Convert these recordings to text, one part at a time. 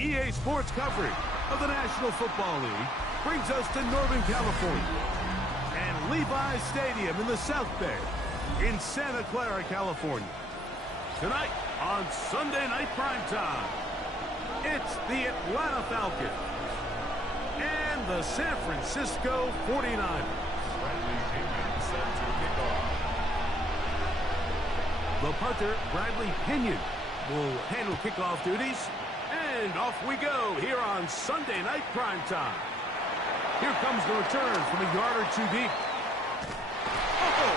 EA Sports coverage of the National Football League brings us to Northern California and Levi's Stadium in the South Bay in Santa Clara, California. Tonight on Sunday Night Primetime, it's the Atlanta Falcons and the San Francisco 49ers. The punter, Bradley Pinion, will handle kickoff duties. And off we go here on Sunday Night Primetime. Here comes the return from a yard or two deep. Oh!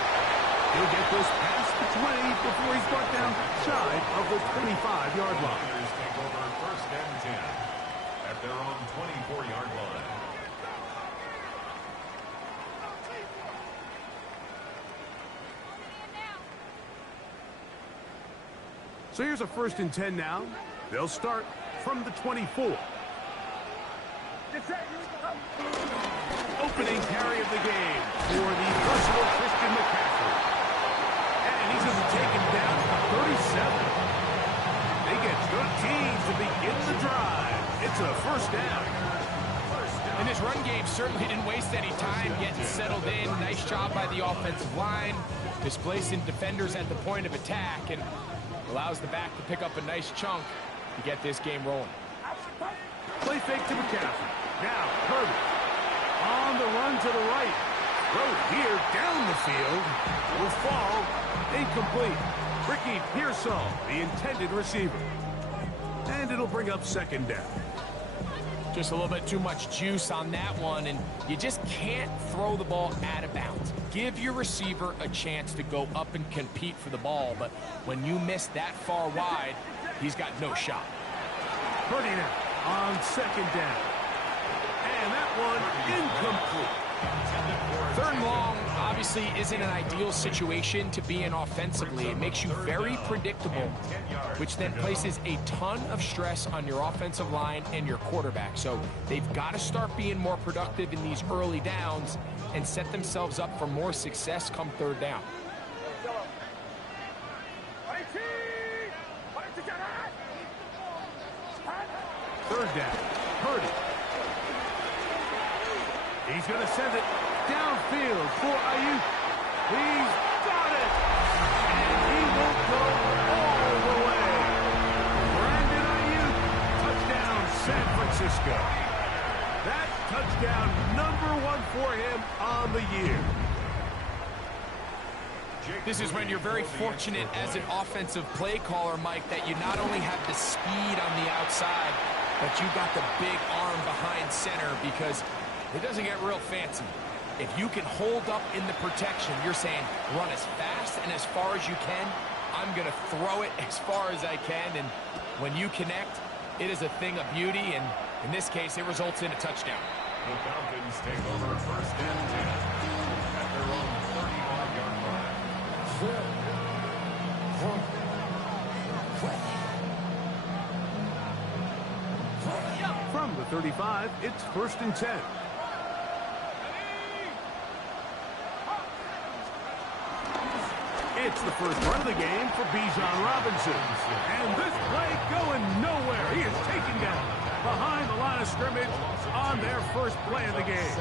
He'll get this past the 20 before he's brought down shy of the 25-yard line. Take over first and 10 at their own 24-yard line. So here's a first and 10 now. They'll start from the 24. Opening carry of the game for the versatile Christian McCaffrey. And he's going to be taken down at 37. They get 13 to begin the drive. It's a first down. And this run game certainly didn't waste any time getting settled in. Nice job by the offensive line, displacing defenders at the point of attack, and allows the back to pick up a nice chunk to get this game rolling. Play fake to McCaffrey. Now, Herbert on the run to the right. Throw here down the field. Will fall. Incomplete. Ricky Pearsall, the intended receiver. And it'll bring up second down. Just a little bit too much juice on that one, and you just can't throw the ball out of bounds. Give your receiver a chance to go up and compete for the ball, but when you miss that far wide, he's got no shot. Purdy now on second down. And that one incomplete. Third and long obviously isn't an ideal situation to be in offensively. It makes you very predictable, which then places a ton of stress on your offensive line and your quarterback. So they've got to start being more productive in these early downs and set themselves up for more success come third down. Third down. Purdy. He's going to send it downfield for Ayuk. He's got it. And he will go all the way. Brandon Ayuk. Touchdown, San Francisco. That touchdown #1 for him on the year. This is when you're very fortunate as an offensive play caller, Mike, that you not only have the speed on the outside, but you got the big arm behind center, because it doesn't get real fancy. If you can hold up in the protection, you're saying run as fast and as far as you can. I'm going to throw it as far as I can, and when you connect, it is a thing of beauty, and in this case, it results in a touchdown. The Falcons take over first and 10 at their own 35-yard line. From the 35, it's first and 10. It's the first run of the game for Bijan Robinson. And this play going nowhere. He is taken down behind the line of scrimmage on their first play of the game.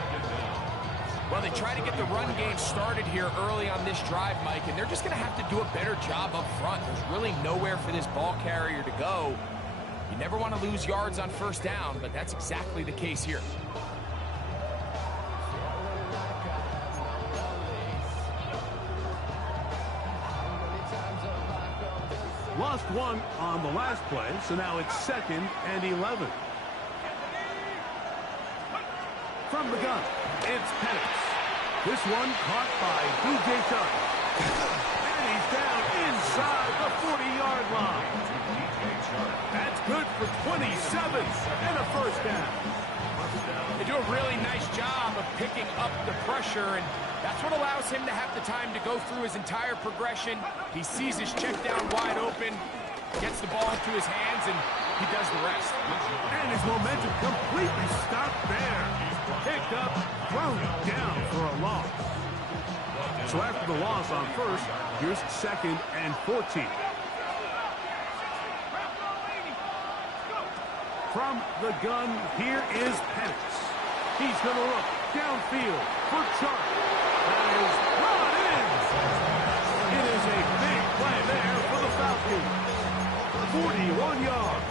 Well, they try to get the run game started here early on this drive, Mike, and they're just going to have to do a better job up front. There's really nowhere for this ball carrier to go. You never want to lose yards on first down, but that's exactly the case here. Lost one on the last play, so now it's second and 11. From the gun, it's Penix. This one caught by DJ Chark. And he's down inside the 40-yard line. That's good for 27 and a first down. They do a really nice job of picking up the pressure, and that's what allows him to have the time to go through his entire progression. He sees his check down wide open, gets the ball into his hands, and he does the rest. And his momentum completely stopped there. Picked up, thrown down for a loss. So after the loss on first, here's second and 14. From the gun, here is Penix. He's going to look downfield for Chark. That is brought in. It is a big play there for the Falcons. 41 yards.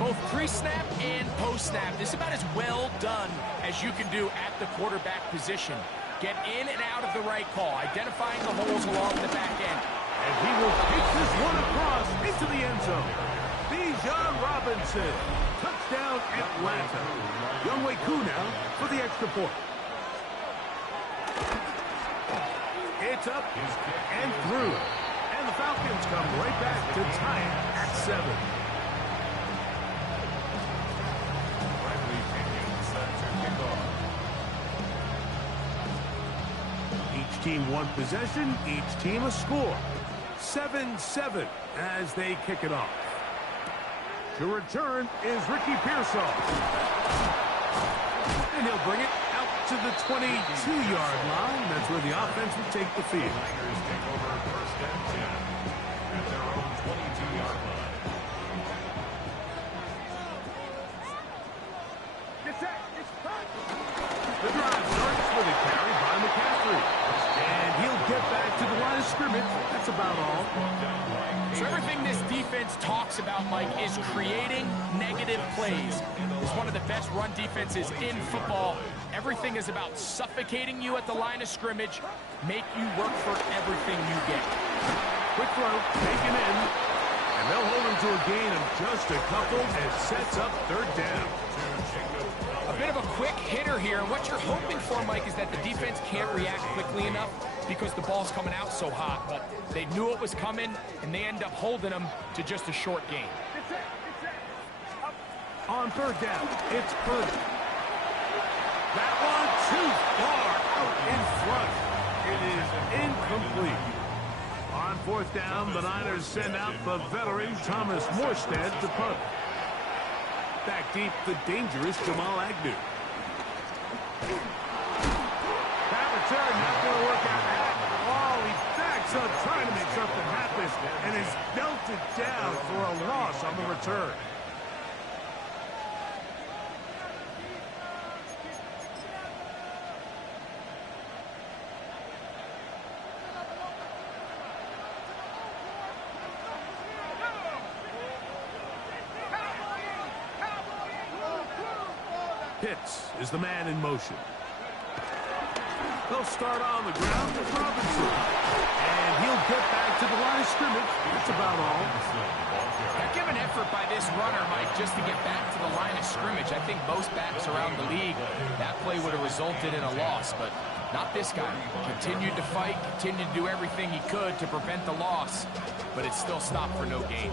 Both pre-snap and post-snap. This is about as well done as you can do at the quarterback position. Get in and out of the right call, identifying the holes along the back end. And he will kick this one across into the end zone. Bijan Robinson. Touchdown, Atlanta. Younghoe Koo now for the extra point. It's up and through. And the Falcons come right back to tie it at 7. Each team one possession, each team a score. 7-7 as they kick it off. To return is Ricky Pearsall. And he'll bring it out to the 22-yard line. That's where the offense will take the field. Tigers take over first and 10 at their own 22-yard line. The drive starts with a carry by McCaffrey. And he'll get back to the line of scrimmage. That's about all. So everything this defense talks about, Mike, is creating negative plays. It's one of the best run defenses in football. Everything is about suffocating you at the line of scrimmage, make you work for everything you get. Quick throw, taken in. And they'll hold him to a gain of just a couple and sets up third down. A bit of a quick hitter here, and what you're hoping for, Mike, is that the defense can't react quickly enough because the ball's coming out so hot, but they knew it was coming, and they end up holding them to just a short gain. On third down, it's Purdy. That one too far out in front. It is incomplete. On fourth down, the Niners send out the veteran Thomas Morstead to punt. Back deep, the dangerous Jamal Agnew. That return not going to work out at all. He backs up trying to make something happen and is belted down for a loss on the return. Pitts is the man in motion. They'll start on the ground with Robinson. And he'll get back to the line of scrimmage. That's about all. Heck of an effort by this runner, Mike, just to get back to the line of scrimmage. I think most backs around the league, that play would have resulted in a loss, but not this guy. Continued to fight, continued to do everything he could to prevent the loss, but it still stopped for no gain.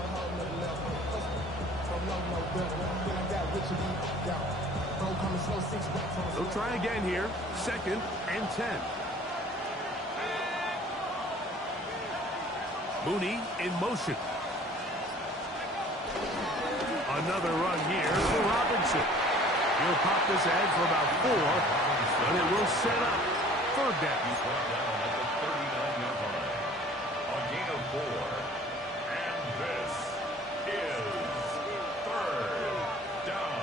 They'll try again here. 2nd and 10. Mooney in motion. Another run here for Robinson. He'll pop this ahead for about 4, but it will set up third down. He's brought down at the 39-yard line. A gain of 4. And this is third down.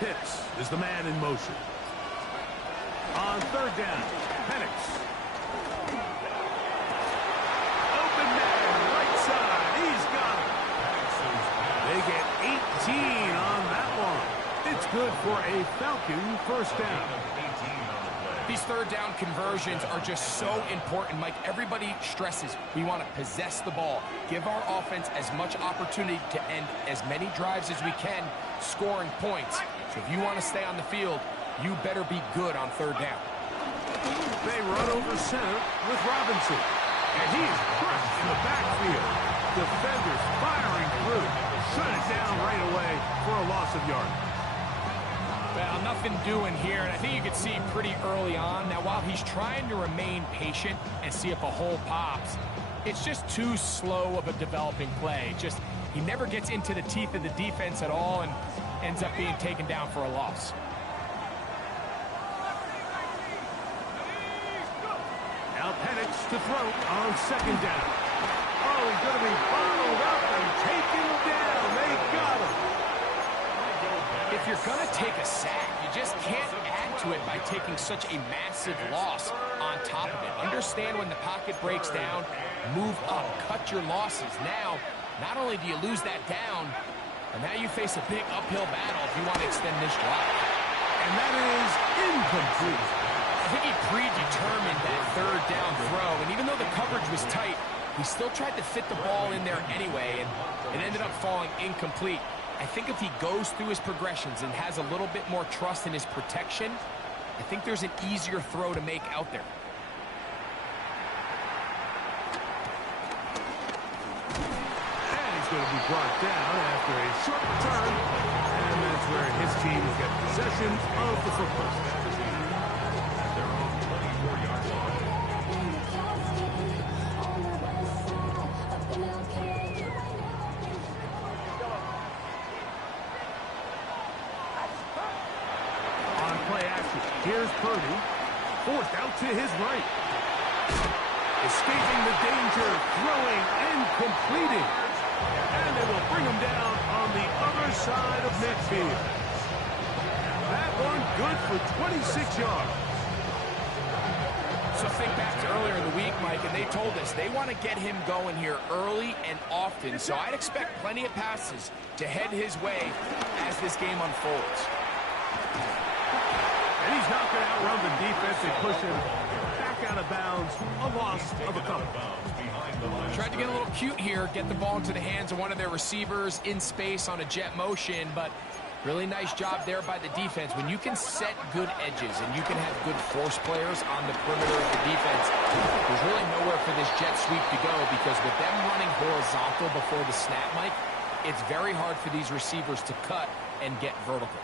Pitts is the man in motion. On third down, Penix. Open man, right side. He's got it. They get 18 on that one. It's good for a Falcon first down. These third down conversions are just so important, Mike. Everybody stresses we want to possess the ball, give our offense as much opportunity to end as many drives as we can, scoring points. So if you want to stay on the field, you better be good on third down. They run over center with Robinson. And he is crushed in the backfield. Defenders firing through. Shut it down right away for a loss of yardage. Well, nothing doing here, and I think you could see pretty early on. Now, while he's trying to remain patient and see if a hole pops, It's just too slow of a developing play. He never gets into the teeth of the defense at all and ends up being taken down for a loss. Now Penix to throw on second down. Oh, he's going to be bottled up and taken down. They got him. If you're going to take a sack, you just can't add to it by taking such a massive loss on top of it. Understand when the pocket breaks down, move up, cut your losses. Now, not only do you lose that down, but now you face a big uphill battle if you want to extend this drive. And that is incomplete. I think he predetermined that third down throw, and even though the coverage was tight, he still tried to fit the ball in there anyway, and it ended up falling incomplete. I think if he goes through his progressions and has a little bit more trust in his protection, I think there's an easier throw to make out there. And he's going to be brought down after a short return, and that's where his team will get possession of the football. Here's Purdy, forced out to his right. Escaping the danger, throwing and completing. And it will bring him down on the other side of midfield. That one good for 26 yards. So think back to earlier in the week, Mike, and they told us they want to get him going here early and often. So I'd expect plenty of passes to head his way as this game unfolds. And he's not going to outrun the defense and push him back out of bounds, a loss of a couple. Tried to get a little cute here, get the ball into the hands of one of their receivers in space on a jet motion, but really nice job there by the defense. When you can set good edges and you can have good force players on the perimeter of the defense, there's really nowhere for this jet sweep to go, because with them running horizontal before the snap, Mike, it's very hard for these receivers to cut and get vertical.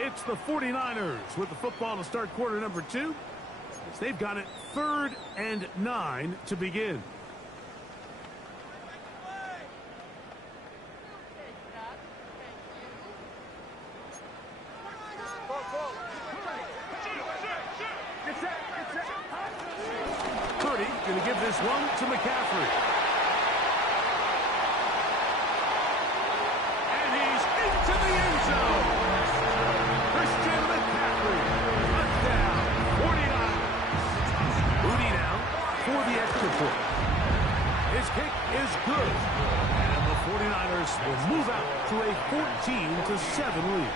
It's the 49ers with the football to start quarter number 2. They've got it 3rd and 9 to begin. Purdy going to give this one to McCaffrey. And he's into the end zone. Christian McCaffrey, touchdown, 49. Moody now for the extra point. His kick is good. And the 49ers will move out to a 14-7 lead.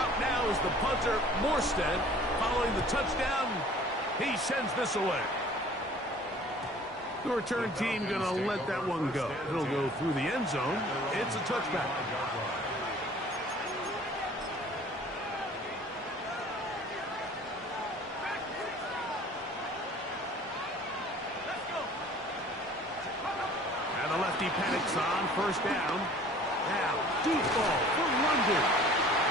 Out now is the punter, Morstead, following the touchdown. He sends this away. The return team going to let that one go. It'll go through the end zone. It's a touchback. And the lefty Penix on first down. Now, deep ball for London.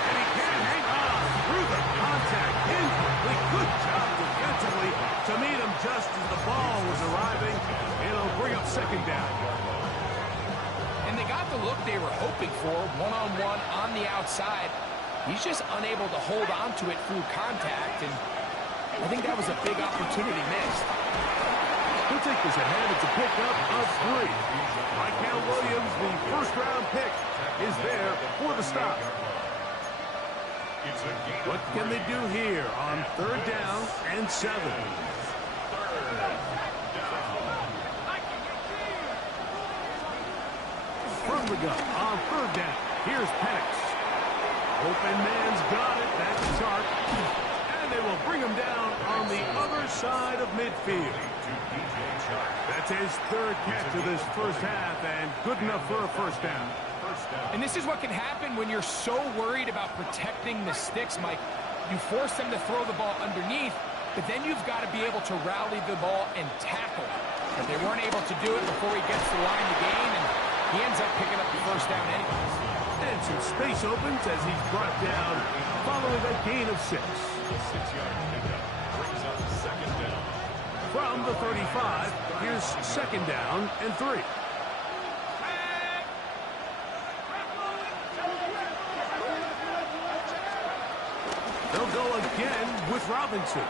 And he can't hang on through the contact. Incomplete. Good job defensively to meet him just as the ball was arriving. It'll bring up second down. And they got the look they were hoping for, one-on-one on the outside. He's just unable to hold on to it through contact, and I think that was a big opportunity missed. He'll take this ahead. It's a pickup of 3. Michael Williams, the first-round pick, is there for the stop. What can they do here on 3rd down and 7? From the gun on 3rd down. Here's Penix. Open man's got it. That's Sharp. And they will bring him down on the other side of midfield. That's his 3rd catch of this first half, and good enough for a first down. And this is what can happen when you're so worried about protecting the sticks, Mike. You force them to throw the ball underneath, but then you've got to be able to rally the ball and tackle. But they weren't able to do it before he gets the line to gain, and he ends up picking up the first down anyways. And some space opens as he's brought down following a gain of 6. The 6-yard pickup brings up second down. From the 35, here's second down and 3. They'll go again with Robinson.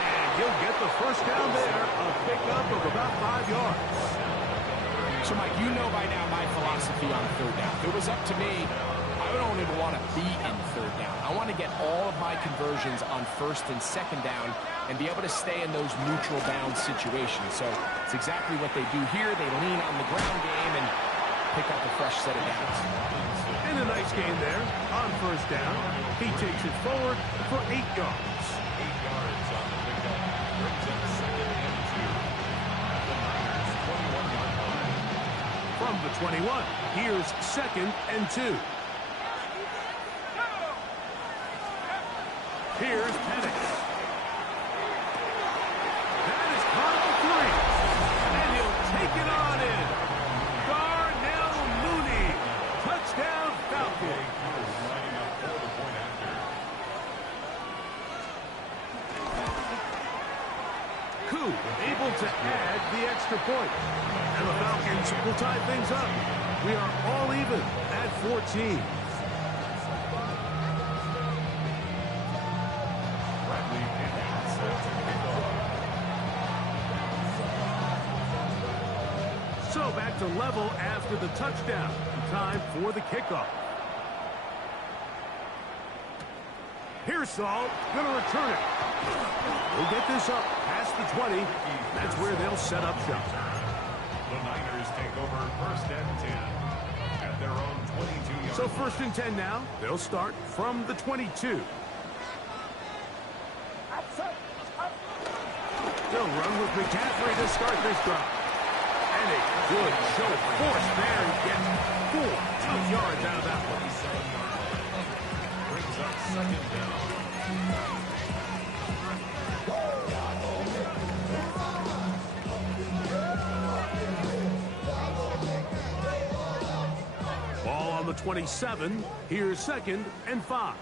And he'll get the first down there, a pickup of about 5 yards. So, Mike, you know by now my philosophy on third down. If it was up to me, I don't even want to be in third down. I want to get all of my conversions on first and second down and be able to stay in those neutral down situations. So it's exactly what they do here. They lean on the ground game and pick up a fresh set of downs. And a nice gain there on first down. He takes it forward for 8 yards. 8 yards on the pickup. Brings up second and 2 at the Niners' 21-yard line. From the 21, here's second and 2. Here's Penix. That is caught for 3. And he'll take it on in. Darnell Mooney. Touchdown Falcons. Lining up for the point after. Koo able to add the extra point. And the Falcons will tie things up. We are all even at 14. So back to level after the touchdown. Time for the kickoff. Here's Saul, going to return it. We'll get this up past the 20. That's where they'll set up shop. The Niners take over first and 10 at their own 22-yard So first and 10 now. They'll start from the 22. They'll run with McCaffrey to start this drive. And a good show of force there. He gets 4 tough yards out of that one. brings up second down. Ball on the 27. Here's second and 5.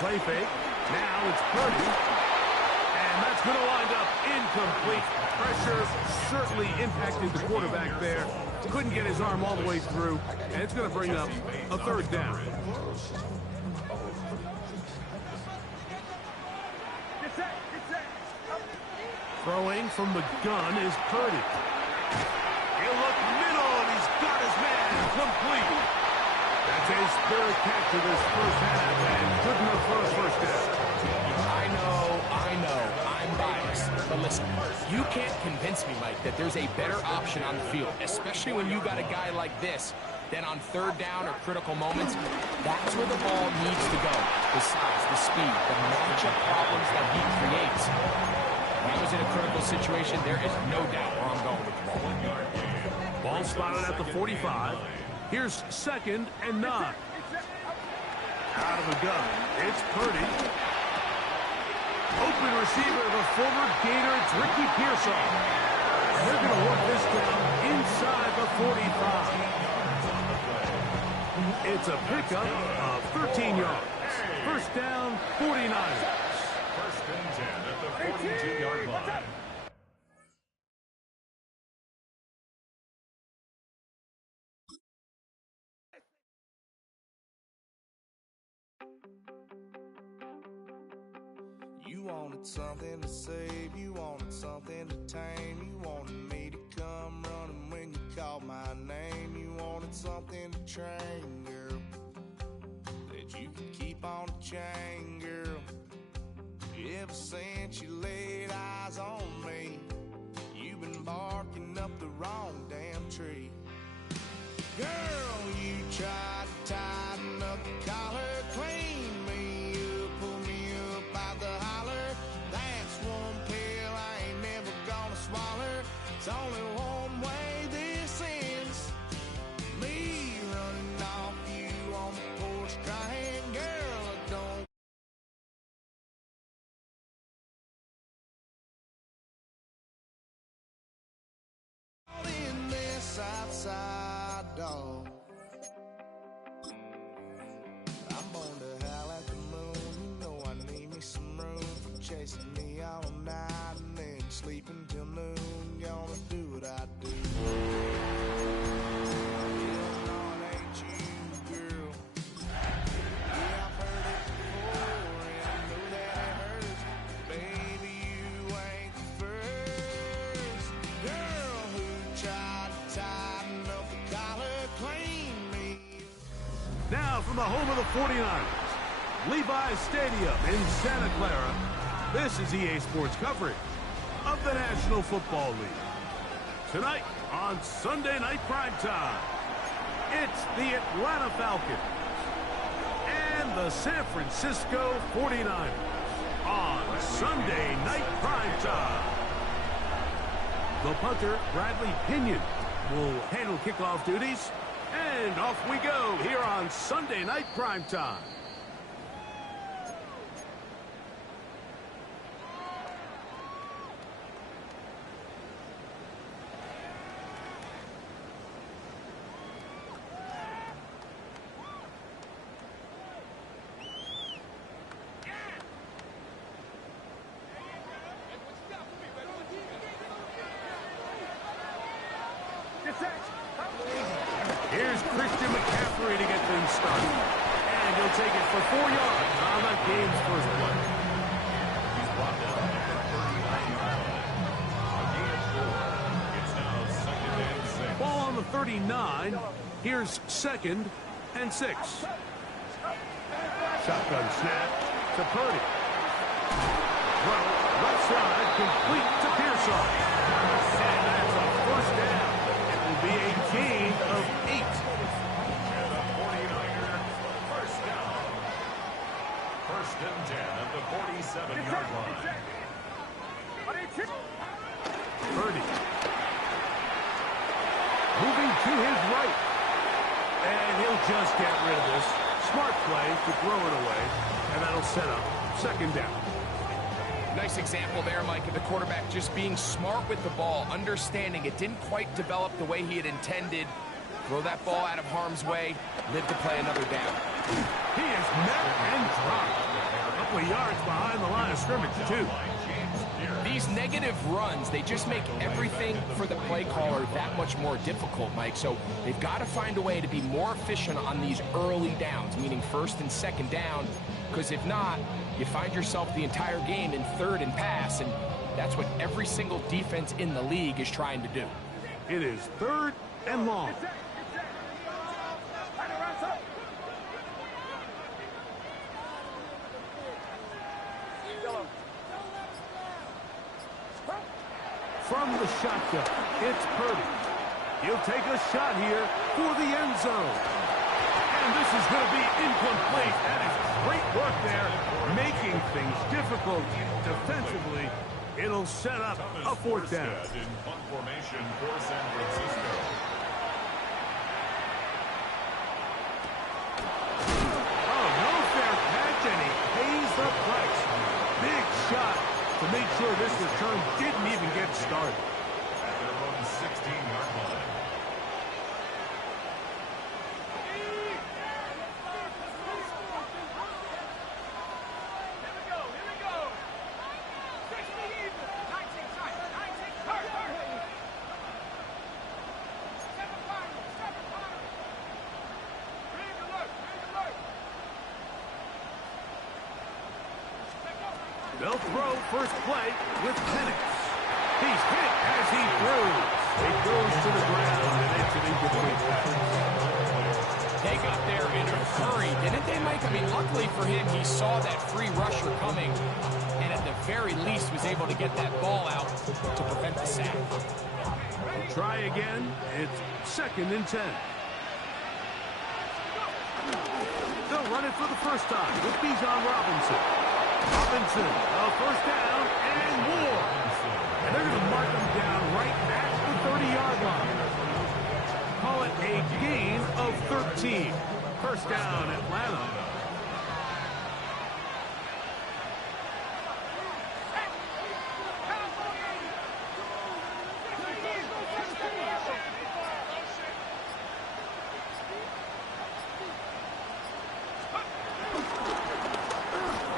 Play fake. Now it's Purdy. And that's going to wind up incomplete. Pressure certainly impacted the quarterback there. Couldn't get his arm all the way through. And it's going to bring up a third down. Throwing from the gun is Purdy. He'll look middle, and he's got his man complete. That's his third catch of this first half, and good enough for a first down. I know, I'm biased. But listen, you can't convince me, Mike, that there's a better option on the field, especially when you got a guy like this, than on third down or critical moments. That's where the ball needs to go. The size, the speed, the matchup problems that he creates. When I was in a critical situation, there is no doubt where I'm going with the ball. 1 yard gain. Ball spotted at the 45. Here's second and 9. Out of the gun, it's Purdy. Open receiver, the former Gator, it's Ricky Pearsall. And they're going to work this down inside the 45. It's a pickup of 13 yards. First down, 49. First and 10 at the 42-yard line. You wanted something to save, you wanted something to tame, you wanted me to come running when you called my name, you wanted something to train, girl, that you could keep on the chain, girl. Ever since you laid eyes on me, you've been barking up the wrong damn tree. Girl, you tried to tighten up the collar, clean me up, pull me up out the holler. That's one pill I ain't never gonna swallow. It's only one way this ends. Me running off you on the porch crying, girl, I don't. In this outside dog, I'm chasing me all night and then sleeping till noon. Gonna do what I do. Yeah, no, it ain't you, girl. Yeah, I've heard it before, and I know that it hurts. Baby, you ain't the first girl who tried to tighten up the collar, clean me. Now from the home of the 49ers, Levi's Stadium in Santa Clara, this is EA Sports coverage of the National Football League. Tonight on Sunday Night Primetime, it's the Atlanta Falcons and the San Francisco 49ers on Sunday Night Primetime. The punter, Bradley Pinion, will handle kickoff duties, and off we go here on Sunday Night Primetime. Here's Christian McCaffrey to get things started. And he'll take it for 4 yards on the game's first play. He's brought down at the 39-yard line. A gain of 4. It's now 2nd and 6. Ball on the 39. Here's 2nd and 6. Shotgun snap to Purdy. Throw left side, complete to Pearson. And that's a first down. It will be a gain of 8. And the 49er first down. 1st and 10 at the 47-yard line. Purdy. Moving to his right. And he'll just get rid of this. Smart play to throw it away. And that'll set up 2nd down. Nice example there, Mike, of the quarterback just being smart with the ball, understanding it didn't quite develop the way he had intended. Throw that ball out of harm's way, live to play another down. He is met and dropped. A couple of yards behind the line of scrimmage, too. These negative runs, they just make everything for the play caller that much more difficult, Mike. So they've got to find a way to be more efficient on these early downs, meaning 1st and 2nd down, because if not, you find yourself the entire game in 3rd and pass, and that's what every single defense in the league is trying to do. It is 3rd and long. From the shotgun, it's Purdy. He'll take a shot here for the end zone. And this is going to be incomplete. That is great work there, making things difficult defensively. It'll set up a 4th down. In punt formation for San Francisco. Oh, no fair catch, and he pays the price. Big shot to make sure this return didn't even get started. At their own 16-yard line. They'll throw first play with Penix. He's hit as he throws. It goes to the ground, and it's an incomplete pass. They got there in a hurry, didn't they, Mike? I mean, luckily for him, he saw that free rusher coming, and at the very least was able to get that ball out to prevent the sack. Try again. It's 2nd and 10. They'll run it for the first time with Bijan Robinson. Robinson, a first down and more. And they're going to mark him down right at the 30-yard line. Call it a gain of 13. First down, Atlanta.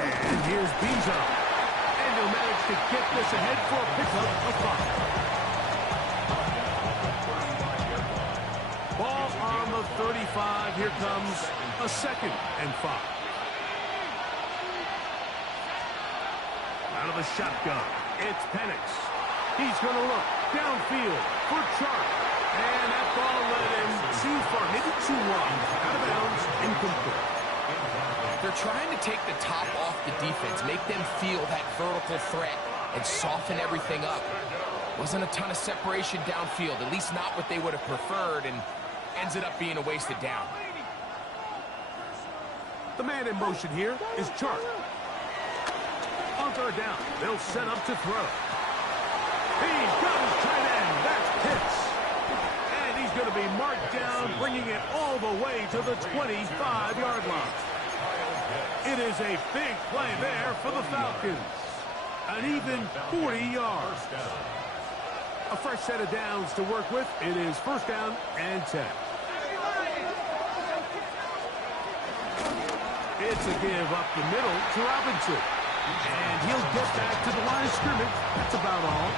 And here's Bijan. race ahead for a pickup of 5. Ball on the 35. Here comes a 2nd and 5. Out of the shotgun, it's Penix. He's going to look downfield for Chark. And that ball led him too far, maybe too wide. Out of bounds, incomplete. They're trying to take the top off the defense, make them feel that vertical threat, and soften everything up. Wasn't a ton of separation downfield, at least not what they would have preferred, and ends it up being a wasted down. The man in motion here is Chark. On 3rd down, they'll set up to throw. He's got his tight end. That's Pitts. And he's going to be marked down, bringing it all the way to the 25-yard line. It is a big play there for the Falcons. An even 40 yards. A fresh set of downs to work with. It is 1st down and 10. It's a give up the middle to Robinson. And he'll get back to the line of scrimmage. That's about all.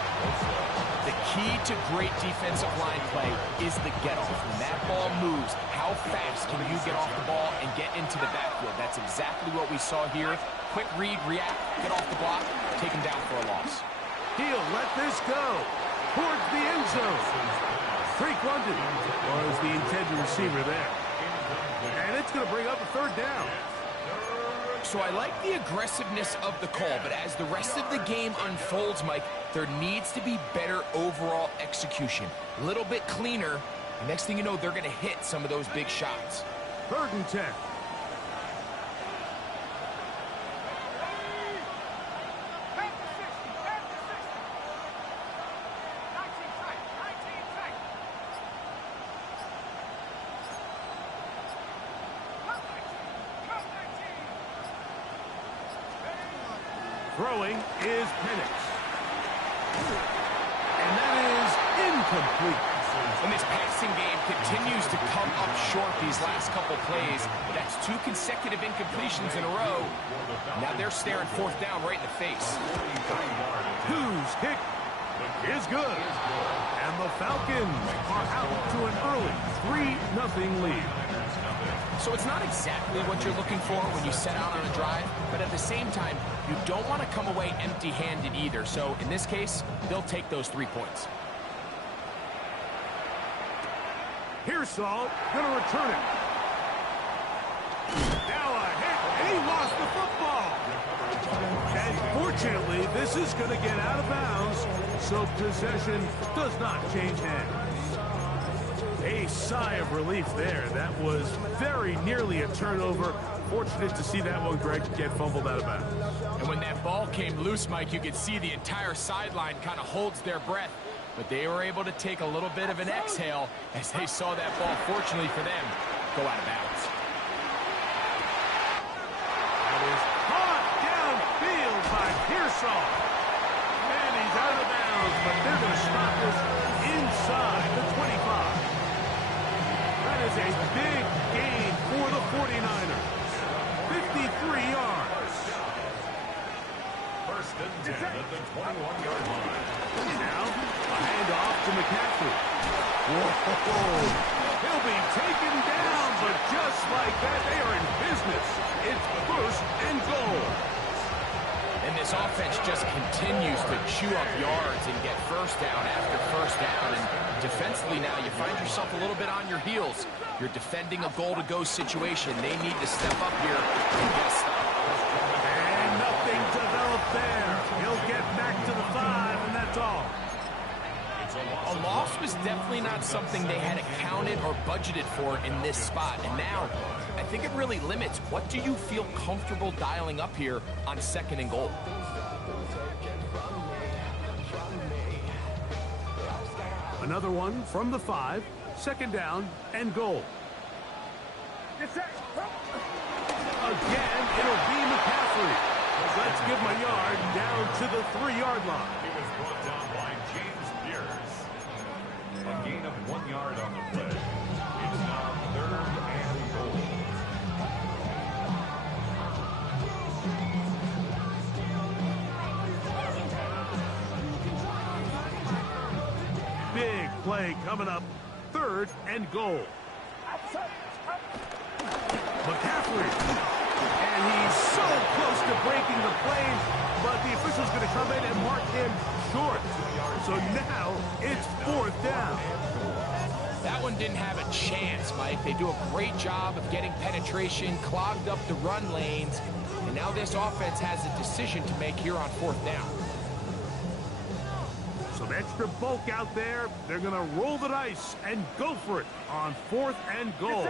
The key to great defensive line play is the get-off. When that ball moves, how fast can you get off the ball and get into the backfield? That's exactly what we saw here. Quick read, react, get off the block, take him down for a loss. He'll let this go towards the end zone. Drake London was the intended receiver there. And it's going to bring up a 3rd down. So I like the aggressiveness of the call, but as the rest of the game unfolds, Mike, there needs to be better overall execution. A little bit cleaner. The next thing you know, they're going to hit some of those big shots. 3rd and 10. Throwing is Penix. And that is incomplete. And this passing game continues to come up short these last couple plays. That's 2 consecutive incompletions in a row. Now they're staring 4th down right in the face. Whose kick is good. And the Falcons are out to an early 3-0 lead. So it's not exactly what you're looking for when you set out on a drive, but at the same time, you don't want to come away empty-handed either. So in this case, they'll take those 3 points. Pearsall going to return it. Now a hit, and he lost the football. And fortunately, this is going to get out of bounds, so possession does not change hands. A sigh of relief there. That was very nearly a turnover. Fortunate to see that one, Greg, get fumbled out of bounds. And when that ball came loose, Mike, you could see the entire sideline kind of holds their breath. But they were able to take a little bit of an exhale as they saw that ball, fortunately for them, go out of bounds. That is caught downfield by Pearsall. And he's out of bounds, but they're going to stop this inside the 25. That is a big gain for the 49ers. 53 yards. 1st and 10 at the 21-yard line. Now, a handoff to McCaffrey. Whoa! He'll be taken down, but just like that, they are in business. It's 1st and goal. And this offense just continues to chew up yards and get 1st down after 1st down. And defensively now, you find yourself a little bit on your heels. You're defending a goal-to-go situation. They need to step up here and get a stop. And nothing developed there. He'll get back to the 5, and that's all. A loss was definitely not something they had accounted or budgeted for in this spot. And now, I think it really limits what do you feel comfortable dialing up here on 2nd and goal. Another one from the 5, 2nd down and goal. Again, it'll be McCaffrey. Let's give him a yard down to the 3-yard line. He was brought down by James Pierce. A gain of 1 yard on the play. It's now 3rd and goal. play coming up. 3rd and goal. McCaffrey. And he's so close to breaking the planes, but the official's going to come in and mark him short. So now it's 4th down. That one didn't have a chance, Mike. They do a great job of getting penetration, clogged up the run lanes, and now this offense has a decision to make here on 4th down. Some extra bulk out there. They're going to roll the dice and go for it on 4th and goal.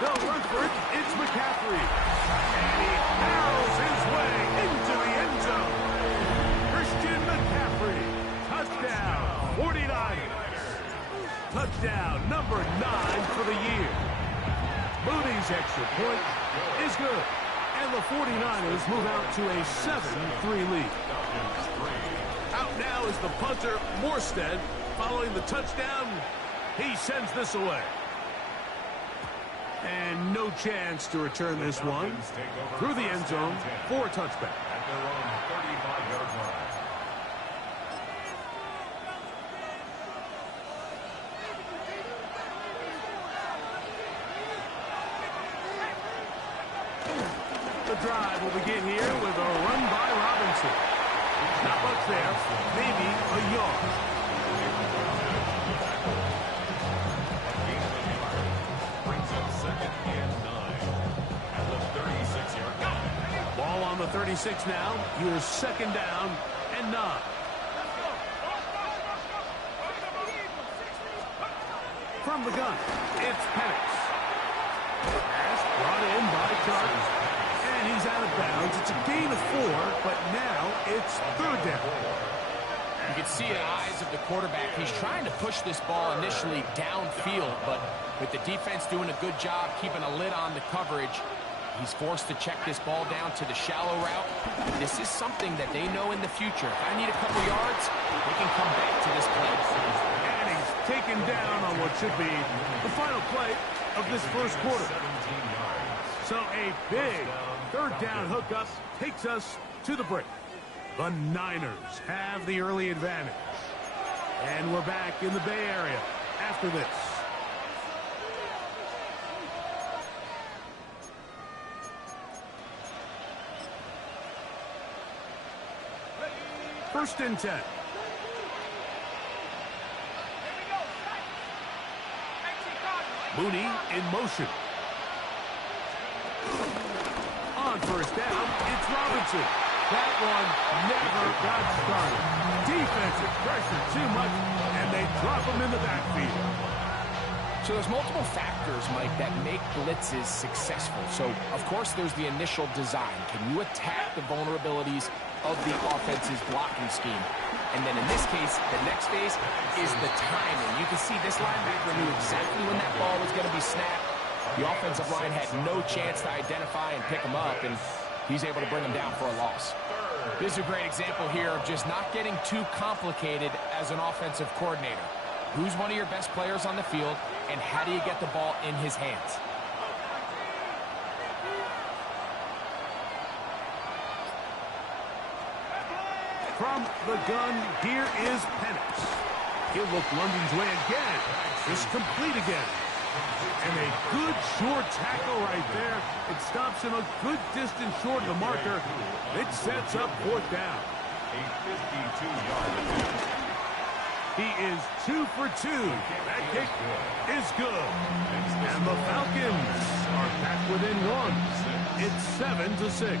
They'll run for it. It's McCaffrey. And he barrels his way into the end zone. Christian McCaffrey. Touchdown. 49ers. Touchdown number 9 for the year. Moody's extra point is good. And the 49ers move out to a 7-3 lead. Out now is the punter, Morstead. Following the touchdown, he sends this away. And no chance to return this one through the end zone for a touchback. At their own 35-yard line. The drive will begin here with a run by Robinson. Not much there, maybe a yard. Brings up 2nd and 9 at the 36-yard line. Ball on the 36 now. Here's 2nd down and 9. From the gun, it's Penix. Pass brought in by Chark. And he's out of bounds. It's a gain of 4, but now it's 3rd down. You can see in the eyes of the quarterback, he's trying to push this ball initially downfield, but with the defense doing a good job keeping a lid on the coverage, he's forced to check this ball down to the shallow route. This is something that they know in the future. If I need a couple yards, they can come back to this play. And he's taken down on what should be the final play of this first quarter. 17 yards. So a big 3rd down hookup takes us to the break. The Niners have the early advantage. And we're back in the Bay Area after this. First and 10. Mooney in motion. On 1st down, it's Robinson. That one never got started. Defensive pressure too much, and they drop him in the backfield. So there's multiple factors, Mike, that make blitzes successful. So, of course, there's the initial design. Can you attack the vulnerabilities of the offense's blocking scheme? And then in this case, the next phase is the timing. You can see this linebacker knew exactly when that ball was going to be snapped. The offensive line had no chance to identify and pick him up, and he's able to bring him down for a loss. This is a great example here of just not getting too complicated as an offensive coordinator. Who's one of your best players on the field, and how do you get the ball in his hands? From the gun, here is Penix. He'll look London's way again. It's complete again. And a good short tackle right there. It stops him a good distance short of the marker. It sets up 4th down. A 52-yard attempt. He is 2 for 2. That kick is good. And the Falcons are back within 1. It's 7-6.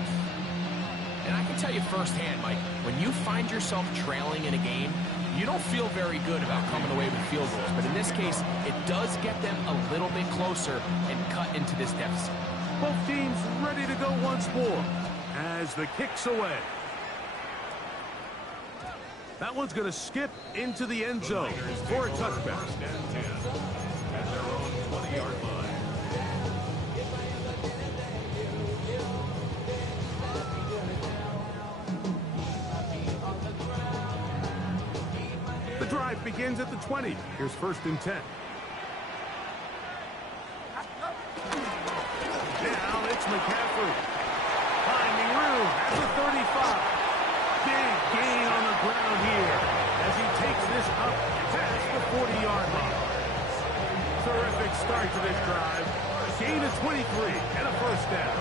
And I can tell you firsthand, Mike, when you find yourself trailing in a game, you don't feel very good about coming away with field goals. But in this case, it does get them a little bit closer and cut into this deficit. Both teams ready to go once more as the kick's away. That one's going to skip into the end zone for a touchback. First and 10 at their own 20-yard line. The drive begins at the 20. Here's 1st and 10. Now it's McCaffrey. Finding room at the 35. Big gain on the ground here as he takes start to this drive. Gain of 23 and a first down.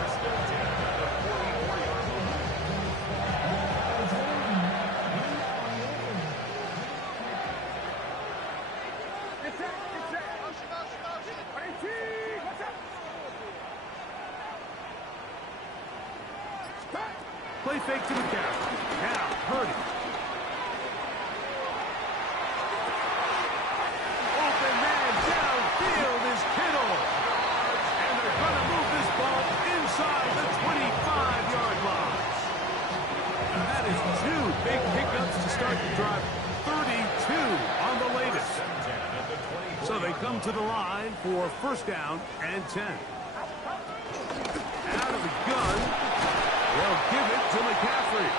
Play fake to McCaffrey. Now, Purdy. Open man downfield is Kittle. And they're going to move this ball inside the 25-yard line. That is two big pickups to start the drive. 32 on the latest. So they come to the line for first down and 10. Out of the gun. They'll give it to McCaffrey.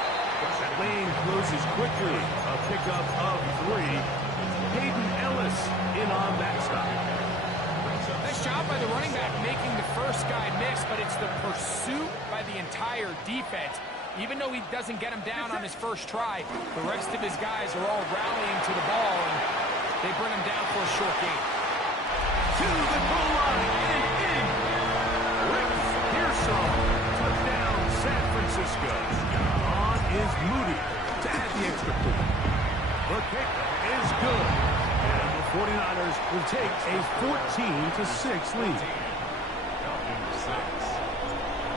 That lane closes quickly. A pickup of 3. Hayden Ellis in on that stop. Nice job by the running back making the first guy miss, but it's the pursuit by the entire defense. Even though he doesn't get him down on his first try, the rest of his guys are all rallying to the ball, and they bring him down for a short gain. To the goal line and in. Rick Pearsall. Touchdown, San Francisco. On is Moody to add the extra point. The kick is good. And the 49ers will take a 14-6 lead.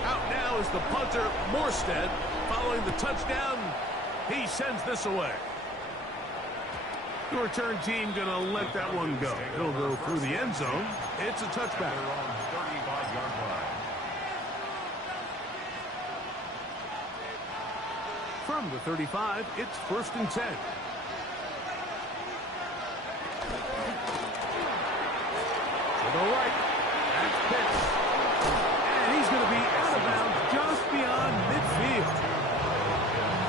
Out now is the punter, Morstead. Following the touchdown, he sends this away. The return team going to let that one go. It'll go through the end zone. It's a touchback. From the 35, it's first and 10. To the right, that's Pitts. And he's going to be out of bounds just beyond midfield.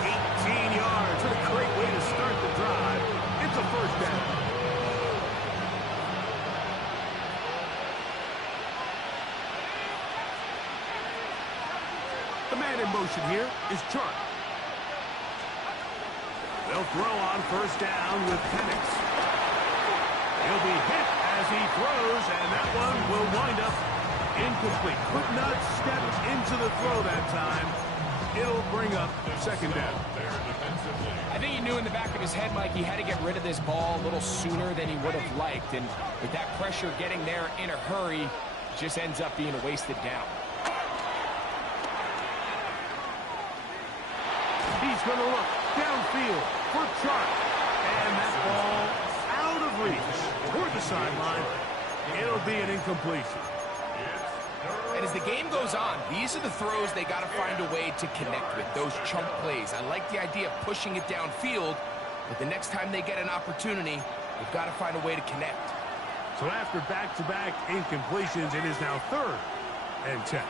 18 yards. What a great way to start the drive. It's a first down. The man in motion here is Chark. They'll throw on first down with Penix. He'll be hit as he throws, and that one will wind up incomplete. Could not step into the throw that time. It'll bring up second down. I think he knew in the back of his head, Mike, he had to get rid of this ball a little sooner than he would have liked. And with that pressure getting there in a hurry, it just ends up being a wasted down. He's going to look downfield for Chark. And that ball out of reach toward the sideline. It'll be an incompletion. And as the game goes on, these are the throws they got to find a way to connect with, those chunk plays. I like the idea of pushing it downfield, but the next time they get an opportunity, they've got to find a way to connect. So after back-to-back incompletions, it is now third and 10.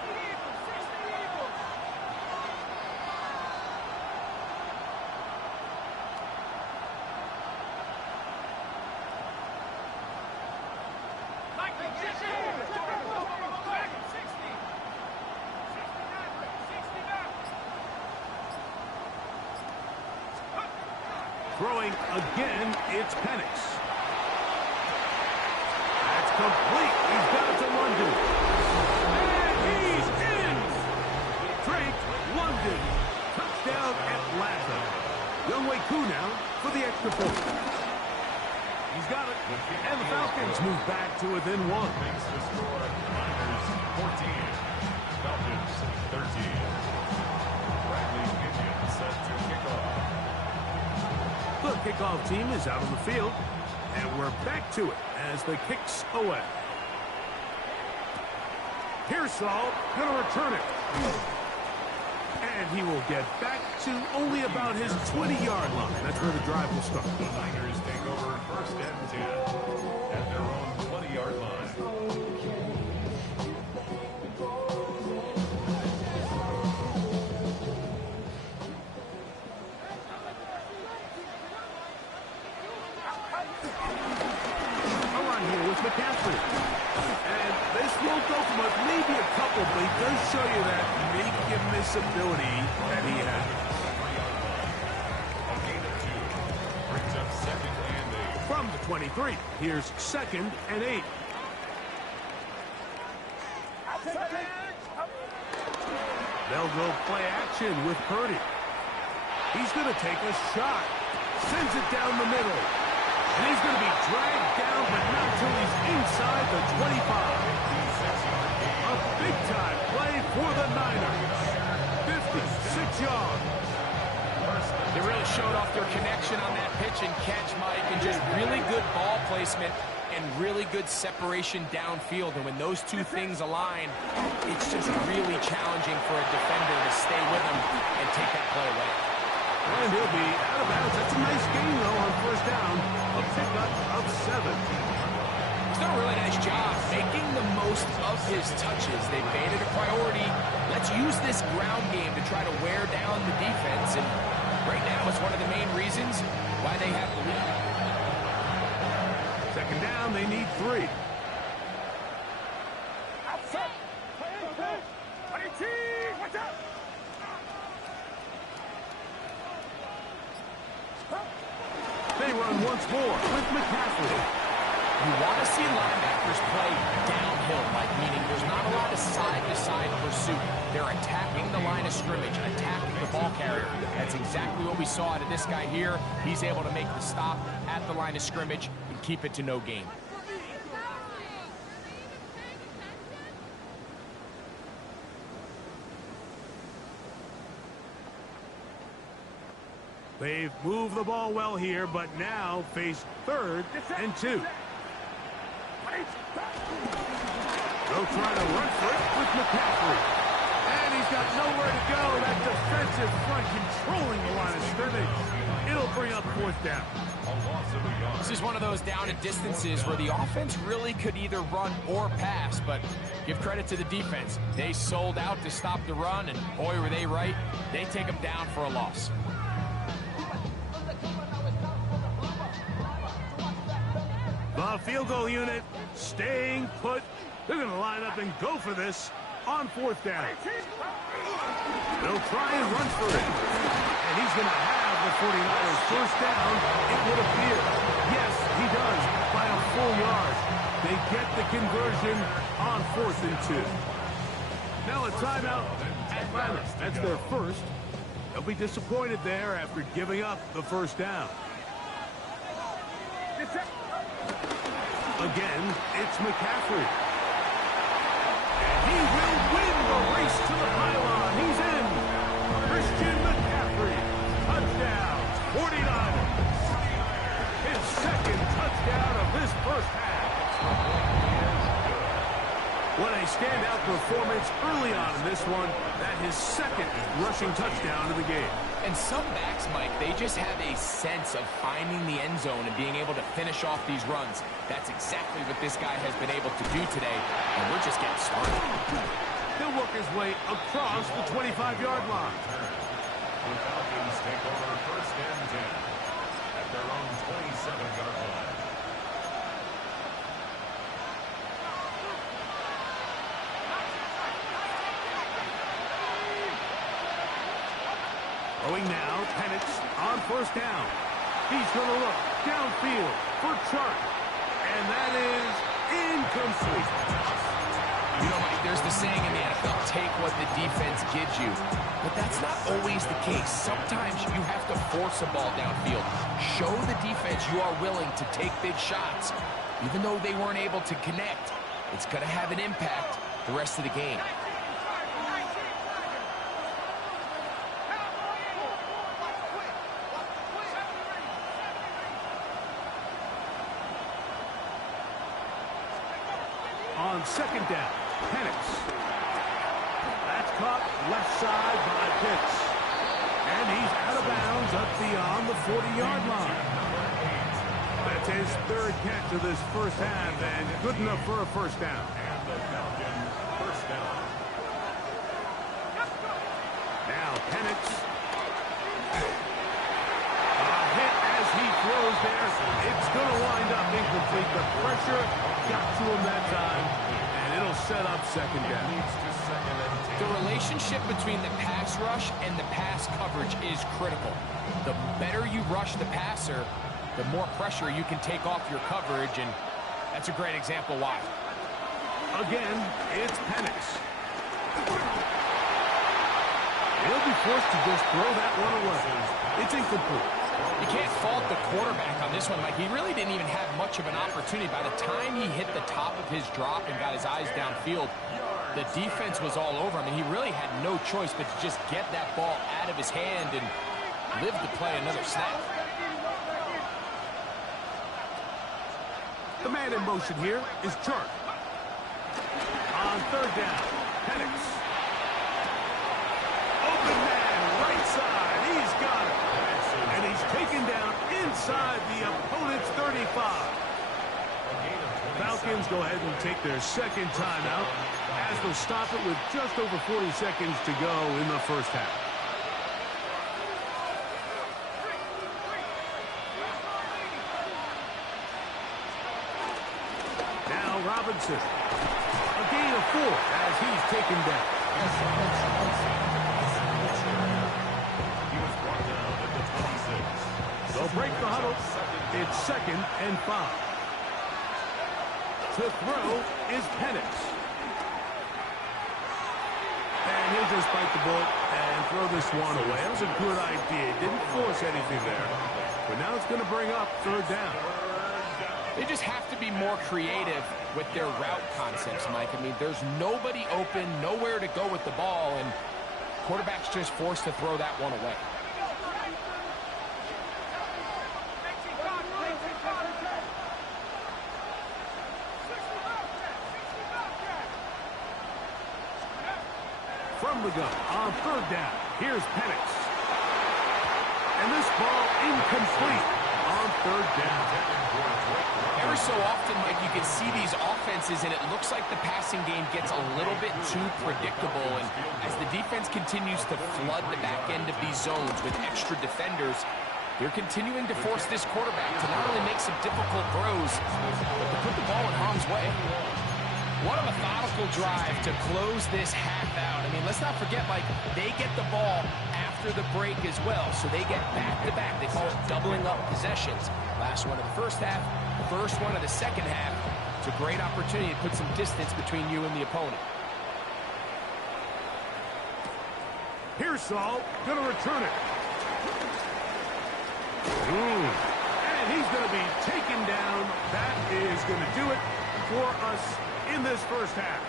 Throwing again, it's Penix. That's complete. He's got it to London. And he's in! Drake London. Touchdown Atlanta. Younghoe Koo now for the extra point. He's got it. And the Falcons move back to within one. Makes the score. Niners 14. Falcons 13. Bradley Pinion set to kick off. The kickoff team is out on the field, and we're back to it as the kick's away. Pearsall going to return it. And he will get back to only about his 20-yard line. That's where the drive will start. The Niners take over first and 10 at their own 20-yard line. McCaffrey. And this won't go for much, maybe a couple, but he does show you that make-and-miss ability that he has. A gain of 2 brings up second and 8. From the 23, here's second and 8. They'll go play action with Purdy. He's going to take a shot. Sends it down the middle. And he's going to be dragged down, but not until he's inside the 25. A big-time play for the Niners. 56 yards. They really showed off their connection on that pitch and catch, Mike, and just really good ball placement and really good separation downfield. And when those two things align, it's just really challenging for a defender to stay with him and take that play away. And he'll be out of bounds. That's a nice gain, though, on first down. A pickup of 7. He's done a really nice job making the most of his touches. They've made it a priority. Let's use this ground game to try to wear down the defense. And right now, it's one of the main reasons why they have the lead. Second down, they need 3. They run once more with McCaffrey. You want to see linebackers play downhill, Mike, meaning there's not a lot of side-to-side pursuit. They're attacking the line of scrimmage, attacking the ball carrier. That's exactly what we saw out of this guy here. He's able to make the stop at the line of scrimmage and keep it to no gain. They've moved the ball well here, but now face 3rd and 2. They'll try to run for it with McCaffrey. And he's got nowhere to go. That defensive front controlling the line of scrimmage. It'll bring up 4th down. This is one of those down and distances where the offense really could either run or pass, but give credit to the defense. They sold out to stop the run, and boy, were they right. They take them down for a loss. The field goal unit staying put. They're going to line up and go for this on 4th down. They'll try and run for it. And he's going to have the 49ers first down, it would appear. Yes, he does, by a full yard. They get the conversion on 4th and 2. Now a timeout. Atlanta, that's their first. They'll be disappointed there after giving up the first down. Again, it's McCaffrey. And he will win the race to the pylon. He's in. Christian McCaffrey. Touchdown. 49ers. His 2nd touchdown of this first half. What a standout performance early on in this one. That his 2nd rushing touchdown of the game. And some backs, Mike, they just have a sense of finding the end zone and being able to finish off these runs. That's exactly what this guy has been able to do today, and we're just getting started. He'll work his way across the 25-yard line. The Falcons take over 1st and 10 at their own 27-yard line. Throwing now, Penix on 1st down. He's going to look downfield for Chark. And that is incomplete. You know, Mike, there's the saying in the NFL, take what the defense gives you. But that's not always the case. Sometimes you have to force a ball downfield. Show the defense you are willing to take big shots. Even though they weren't able to connect, it's going to have an impact the rest of the game. On 2nd down, Penix. That's caught left side by Pitts. And he's out of bounds up beyond the 40-yard line. That's his 3rd catch of this first half, and good enough for a first down. And the Falcon first down. Now Penix. A hit as he throws there. It's going to wind up incomplete. The pressure got to him that time, and it'll set up 2nd down. The relationship between the pass rush and the pass coverage is critical. The better you rush the passer, the more pressure you can take off your coverage, and that's a great example why. Again, it's Penix. He'll be forced to just throw that one away. It's incomplete. You can't fault the quarterback on this one, Mike. He really didn't even have much of an opportunity. By the time he hit the top of his drop and got his eyes downfield, the defense was all over him, and he really had no choice but to just get that ball out of his hand and live to play another snap. The man in motion here is Chark. On third down, Penix. Open man, right side. He's got it. And he's taken down inside the opponent's 35. Falcons go ahead and take their second timeout as they'll stop it with just over 40 seconds to go in the first half. Now Robinson. A gain of 4 as he's taken down. He was brought down at the 26. They'll break the huddle. It's 2nd and 5. To throw is Penix. And he'll just bite the bullet and throw this one away. That was a good idea. Didn't force anything there. But now it's going to bring up third down. They just have to be more creative with their route concepts, Mike. I mean, there's nobody open, nowhere to go with the ball, and quarterback's just forced to throw that one away. From the gun on third down, here's Penix. And this ball incomplete on third down. Every so often, Mike, you can see these offenses, and it looks like the passing game gets a little bit too predictable. And as the defense continues to flood the back end of these zones with extra defenders, they're continuing to force this quarterback to not only make some difficult throws, but to put the ball in harm's way. What a methodical drive to close this half out. I mean, let's not forget, Mike, they get the ball after the break as well, so they get back-to-back. They call it doubling up possessions. Last one of the first half, first one of the second half. It's a great opportunity to put some distance between you and the opponent. Here's Saul, going to return it. And he's going to be taken down. That is going to do it for us in this first half.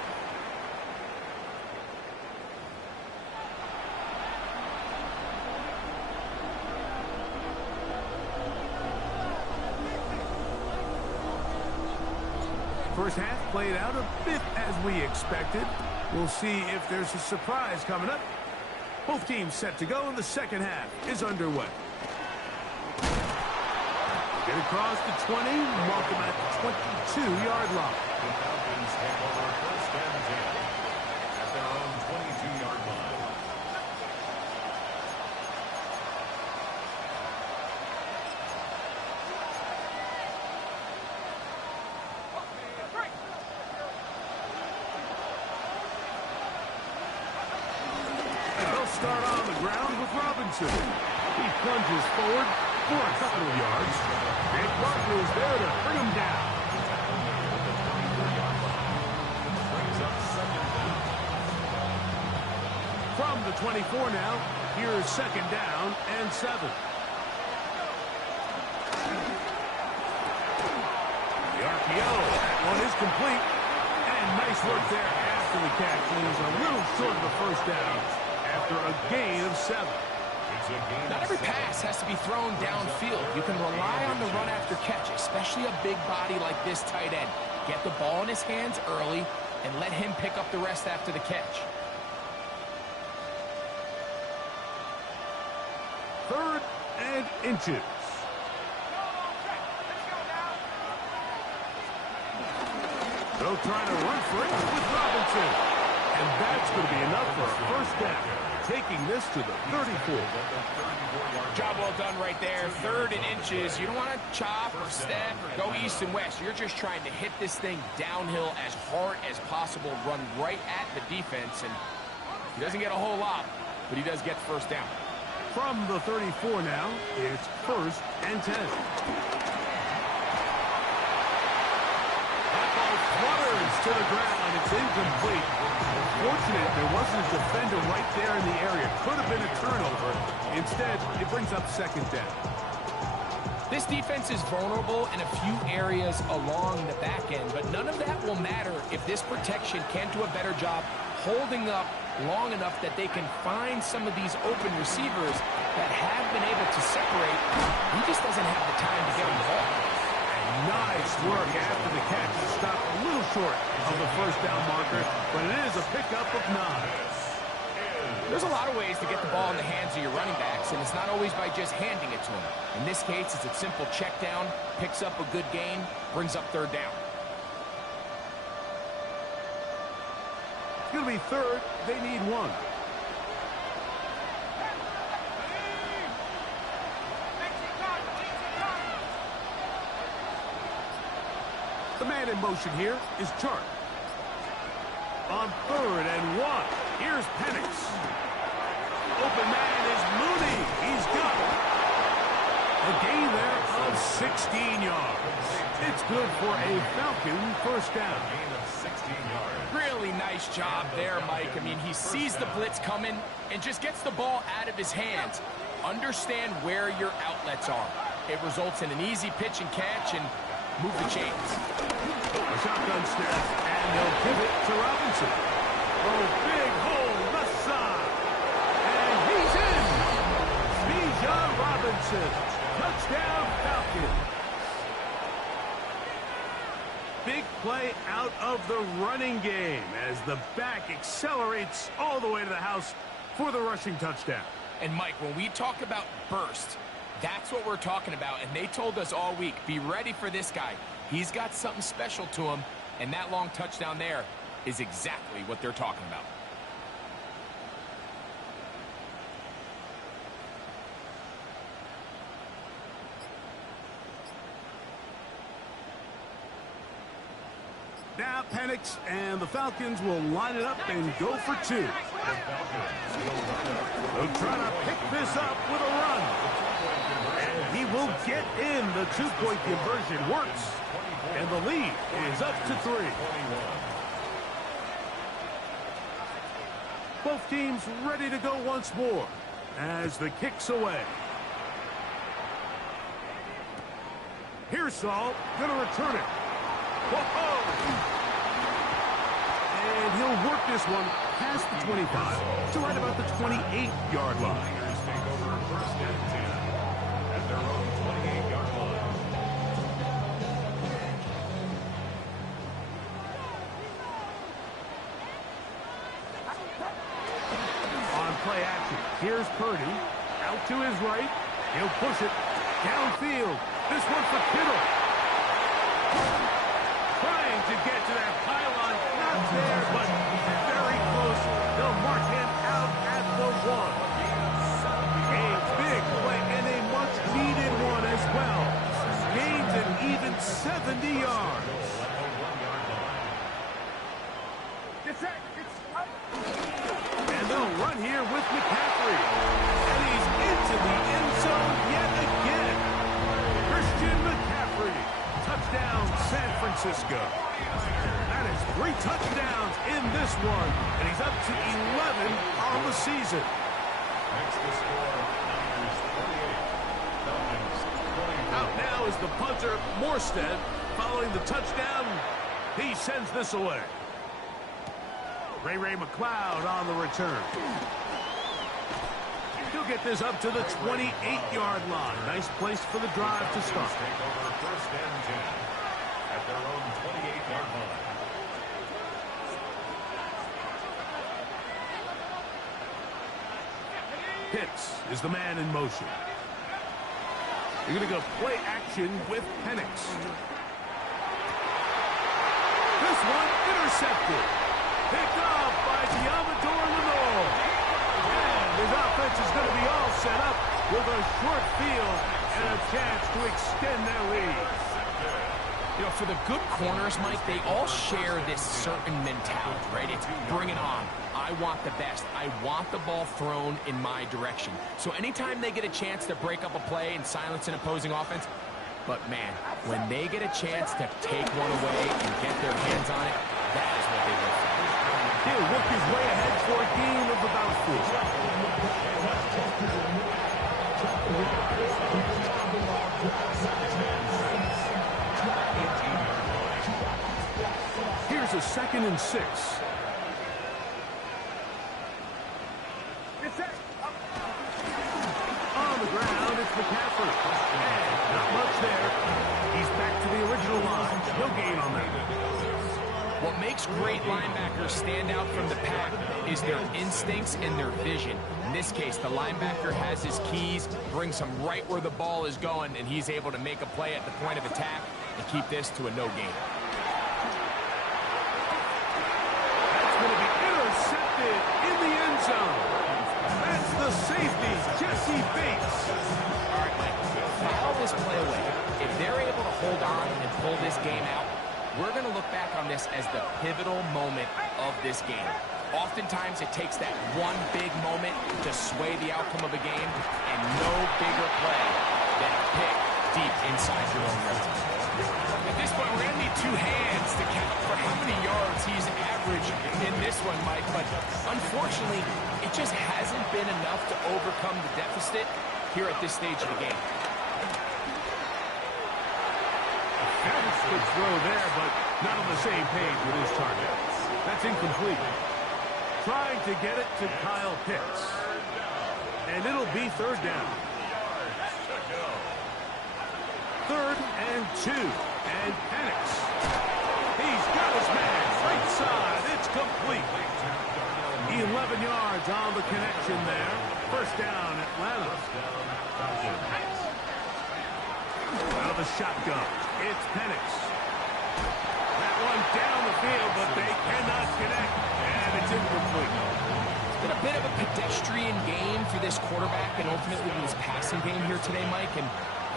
First half played out a bit as we expected. We'll see if there's a surprise coming up. Both teams set to go, and the second half is underway. Get across the 20, mark them at the 22-yard line. The Falcons take over first and 10 at their own 22-yard line. And they'll start on the ground with Robinson. He plunges forward for a couple of yards. Big Barkley is there to bring him down. From the 24 now, here's second down and 7. The RPO, that one is complete. And nice work there after the catch. He's a little short of the first down after a gain of 7. Not every pass has to be thrown downfield. You can rely on the run after catch, especially a big body like this tight end. Get the ball in his hands early and let him pick up the rest after the catch. Third and inches. They'll try to run for it with Robinson. And that's going to be enough for a first down, taking this to the 34. Job well done right there. Third and inches. You don't want to chop or step or go east and west. You're just trying to hit this thing downhill as hard as possible, run right at the defense. And he doesn't get a whole lot, but he does get the first down. From the 34 now, it's first and 10. That ball flutters to the ground. It's incomplete. Fortunate there wasn't a defender right there in the area. Could have been a turnover. Instead, it brings up second down. This defense is vulnerable in a few areas along the back end, but none of that will matter if this protection can't do a better job holding up long enough that they can find some of these open receivers that have been able to separate. He just doesn't have the time to get them the ball. Nice work after the catch. He stopped a little short of the first down marker, but it is a pickup of 9. There's a lot of ways to get the ball in the hands of your running backs, and it's not always by just handing it to them. In this case, it's a simple check down, picks up a good gain, brings up third down. It's going to be third. They need 1. The man in motion here is Chark. On 3rd and 1, here's Penix. Open man is Mooney. He's got it. A gain there of 16 yards. It's good for a Falcon first down. Gain of 16 yards. Really nice job there, Mike. I mean, he sees the blitz coming and just gets the ball out of his hands. Understand where your outlets are. It results in an easy pitch and catch and move the chains. A shotgun snap, and they'll give it to Robinson. Oh, big hole left side. And he's in. Bijan Robinson. Touchdown, Falcons. Big play out of the running game as the back accelerates all the way to the house for the rushing touchdown. And, Mike, when we talk about burst, that's what we're talking about. And they told us all week, be ready for this guy. He's got something special to him, and that long touchdown there is exactly what they're talking about. Now Penix and the Falcons will line it up and go for 2. They'll try to pick this up with a run. And he will get in. The 2-point conversion works. And the lead is up to 3. Both teams ready to go once more as the kick's away. Here's Saul, gonna return it. Whoa! And he'll work this one past the 25 to right about the 28-yard line. Take over first and 10 at their own 28-yard line. On play action, here's Purdy. Out to his right. He'll push it downfield. This one for Kittle. Trying to get to that pylon. Not there, but very close. They'll mark him out at the 1. A big play and a much-needed one as well. Gains an even 70 yards. And they'll run here with McCaffrey. And he's into the end zone yet again. Christian McCaffrey. Touchdown, San Francisco. That is 3 touchdowns in this one. And he's up to 11 on the season. Next to score, Niners 38, Falcons 24. Out now is the punter, Morstead. Following the touchdown, he sends this away. Ray McLeod on the return. He'll get this up to the 28-yard line. Nice place for the drive to start. Take over first and 10 at their own 28-yard line. Pitts is the man in motion. You're going to go play action with Penix. This one intercepted. Picked off by Diamador Lenore. And his offense is going to be all set up with a short field and a chance to extend their lead. You know, for the good corners, Mike, they all share this certain mentality, right? It's bring it on. I want the best. I want the ball thrown in my direction. So anytime they get a chance to break up a play and silence an opposing offense, But, man, when they get a chance to take one away and get their hands on it, that is what they look for. He'll work his way ahead for a gain of about 4. Here's a 2nd and 6. On the ground, it's McCaffrey. And not much there. He's back to the original line. No gain on that. What makes great linebackers stand out from the pack is their instincts and their vision. In this case, the linebacker has his keys, brings him right where the ball is going, and he's able to make a play at the point of attack and keep this to a no gain. That's going to be intercepted in the end zone. That's the safety, Jesse Bates. All right, Mike, foul this play away. If they're able to hold on and pull this game out, we're going to look back on this as the pivotal moment of this game. Oftentimes, it takes that one big moment to sway the outcome of a game, and no bigger play than a pick deep inside your own red zone. At this point, we're going to need 2 hands to count for how many yards he's averaged in this one, Mike, but unfortunately, it just hasn't been enough to overcome the deficit here at this stage of the game. Good throw there, but not on the same page with his target. That's incomplete. Trying to get it to Kyle Pitts. And it'll be 3rd down. 3rd and 2. And Penix. He's got his man. Right side. It's complete. 11 yards on the connection there. 1st down, Atlanta. Out of the shotgun. It's Penix. That one down the field, but they cannot connect. And it's incomplete. It's been a bit of a pedestrian game for this quarterback and ultimately this passing game here today, Mike. And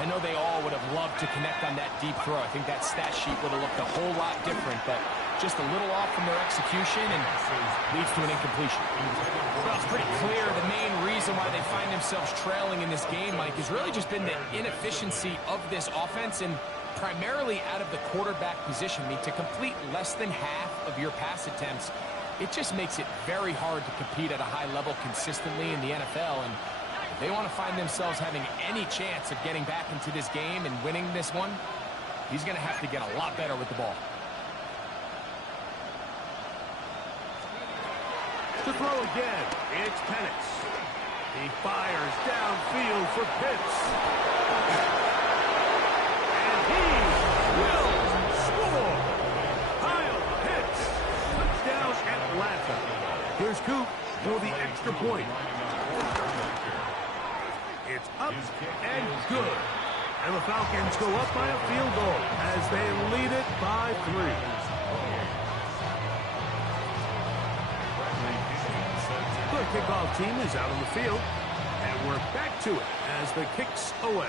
I know they all would have loved to connect on that deep throw. I think that stat sheet would have looked a whole lot different, but just a little off from their execution and leads to an incompletion. Well, it's pretty clear the main reason why they find themselves trailing in this game, Mike, has really just been the inefficiency of this offense and primarily out of the quarterback position. I mean, to complete less than half of your pass attempts, it just makes it very hard to compete at a high level consistently in the NFL. And if they want to find themselves having any chance of getting back into this game and winning this one, he's going to have to get a lot better with the ball. To throw again, it's Penix. He fires downfield for Pitts. And he will score. Kyle Pitts. Touchdown Atlanta. Here's Coop for the extra point. It's up and good. And the Falcons go up by a field goal as they lead it by 3. The kickoff team is out on the field, and we're back to it as the kicks away.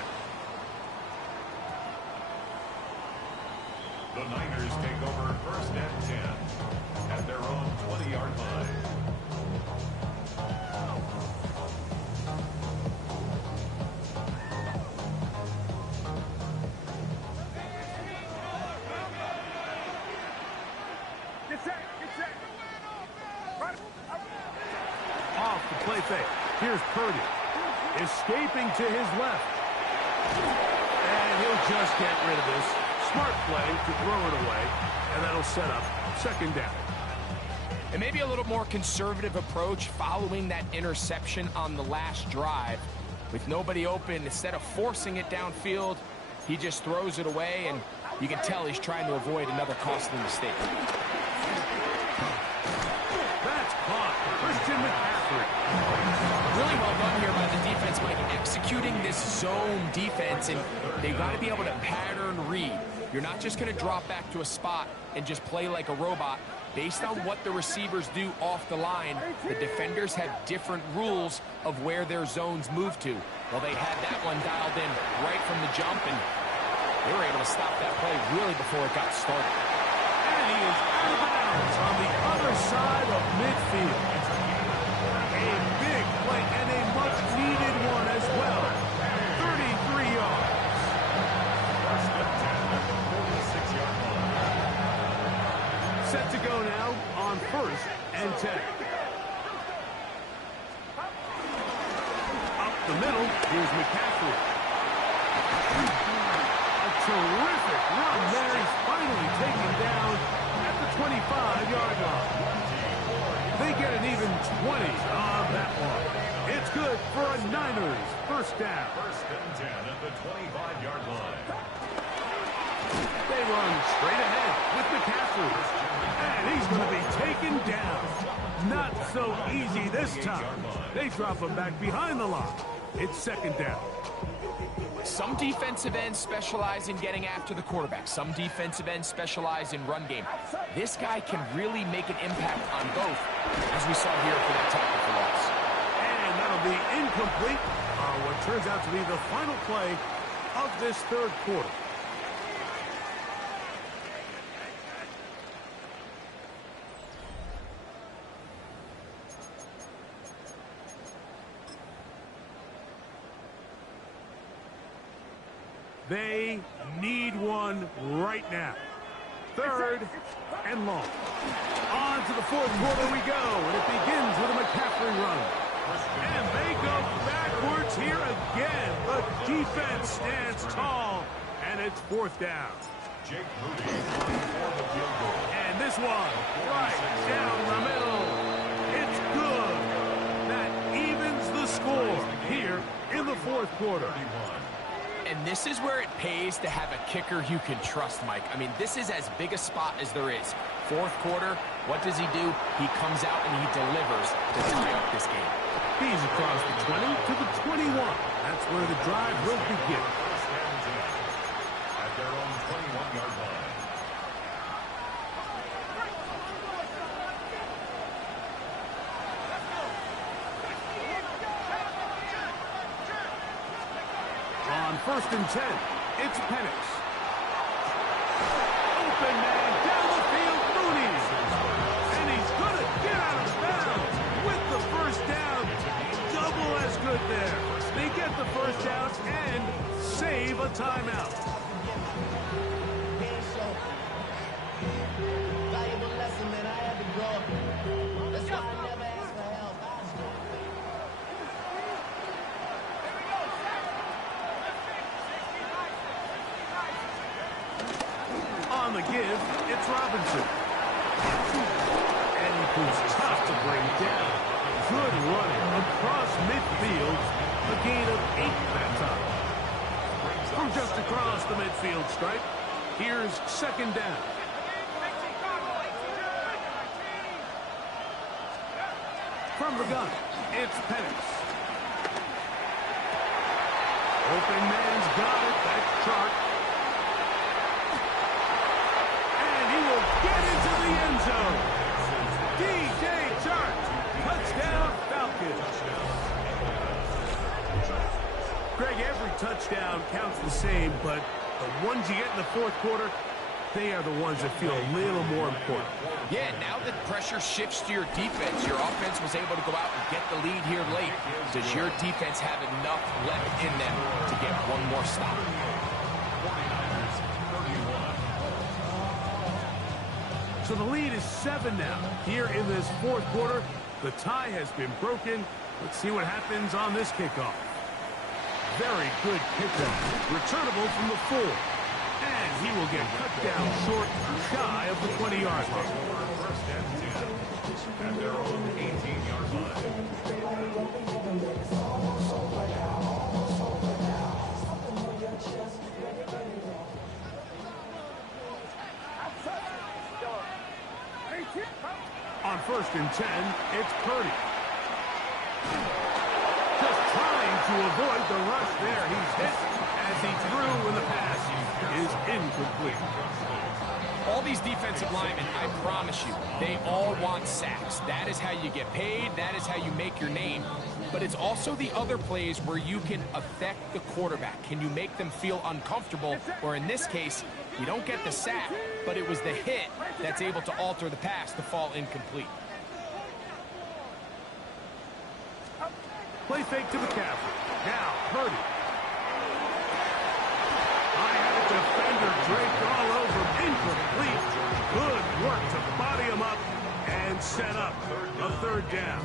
The Niners take over 1st and 10 at their own 20-yard line. Off the play fake. Here's Purdy. Escaping to his left. And he'll just get rid of this. Smart play to throw it away. And that'll set up 2nd down. And maybe a little more conservative approach following that interception on the last drive. With nobody open, instead of forcing it downfield, he just throws it away, and you can tell he's trying to avoid another costly mistake. That's caught. Christian McCaffrey. Really well done here by the defense, Mike, executing this zone defense, and they've got to be able to pattern read. You're not just going to drop back to a spot and just play like a robot. Based on what the receivers do off the line, the defenders have different rules of where their zones move to. Well, they had that one dialed in right from the jump, and they were able to stop that play really before it got started. And he is out of bounds on the other side of midfield. A big play and a much-needed one as well. 33 yards. first and 10. Up the middle, here's McCaffrey. A terrific run there. He's finally taken down at the 25-yard line. They get an even 20 on that one. It's good for a Niners first down. First and 10 at the 25-yard line. They run straight ahead with McCaffrey. And he's going to be taken down. Not so easy this time. They drop him back behind the line. It's second down. Some defensive ends specialize in getting after the quarterback. Some defensive ends specialize in run game. This guy can really make an impact on both, as we saw here for that tackle for loss. And that'll be incomplete on what turns out to be the final play of this third quarter. They need one right now. Third and long. On to the fourth quarter we go, and it begins with a McCaffrey run. And they go backwards here again. The defense stands tall, and it's fourth down. Jake Moody for the field goal. And this one, right down the middle. It's good. That evens the score here in the fourth quarter. And this is where it pays to have a kicker you can trust, Mike. I mean, this is as big a spot as there is. Fourth quarter, what does he do? He comes out and he delivers to tie up this game. He's across the 20 to the 21. That's where the drive will begin. First and 10 at their own 21-yard line. On first and 10, it's Penix. Open man down the field, Mooney. And he's going to get out of bounds with the first down. Double as good there. They get the first down and save a timeout. Valuable lesson that I had to grow. That's why I never asked for help. On the give, it's Robinson. And he proves tough to bring down. Good running across midfield. A gain of 8 that time. From just across the midfield stripe, here's second down. From the gun, it's Penix. Open man's got it. That's Chark. Get into the end zone. DJ Chark. Touchdown, Falcons. Greg, every touchdown counts the same, but the ones you get in the fourth quarter, they are the ones that feel a little more important. Yeah, now that pressure shifts to your defense, your offense was able to go out and get the lead here late. Does your defense have enough left in them to get one more stop? 49ers 31. So the lead is 7 now. Here in this fourth quarter, the tie has been broken. Let's see what happens on this kickoff. Very good kickoff. Returnable from the 4. And he will get cut down short, shy of the 20-yard line. First and 10 at their own 18-yard line. On first and 10, it's Purdy. Just trying to avoid the rush there. He's hit as he threw when the pass is incomplete. All these defensive linemen, I promise you, they all want sacks. That is how you get paid. That is how you make your name. But it's also the other plays where you can affect the quarterback. Can you make them feel uncomfortable? Or in this case, you don't get the sack, but it was the hit that's able to alter the pass to fall incomplete. Play fake to McCaffrey. Now, Purdy. I had a defender draped all over him. Incomplete. Good work to body him up And set up a third down.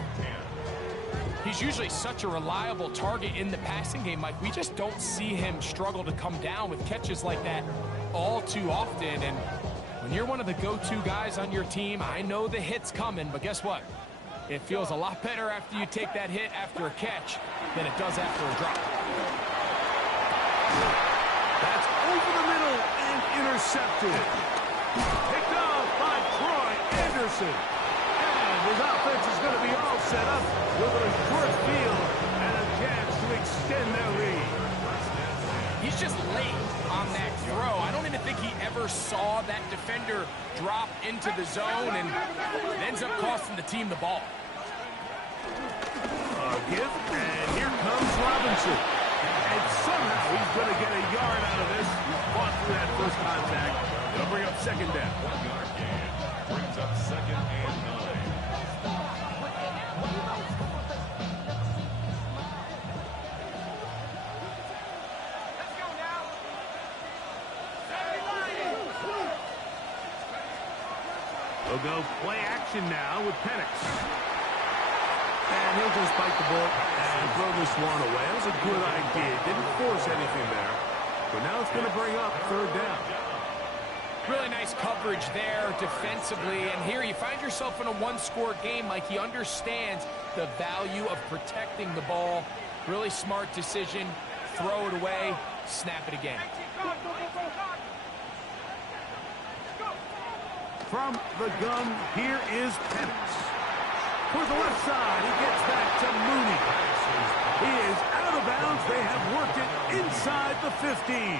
He's usually such a reliable target in the passing game, Mike. We just don't see him struggle to come down with catches like that all too often. And when you're one of the go-to guys on your team, I know the hit's coming, but guess what? It feels a lot better after you take that hit after a catch than it does after a drop. That's over the middle and intercepted. Picked up by Troy Anderson. And his offense is going to be all set up with a short field and a chance to extend their lead. He's just late on that throw. I don't even think he ever saw that defender drop into the zone, and it ends up costing the team the ball. A give, and here comes Robinson. And somehow he's going to get a yard out of this. He fought through that first contact. It'll bring up second down. 1 yard gain. Brings up second and 9. They'll go play action now with Penix. And he'll just bite the bullet and throw this one away. That was a good idea. Didn't force anything there. But now it's going to bring up third down. Really nice coverage there defensively. And here you find yourself in a one-score game. Like, he understands the value of protecting the ball. Really smart decision. Throw it away. Snap it again. From the gun, here is Penix. For the left side, he gets back to Mooney. He is out of bounds. They have worked it inside the 15.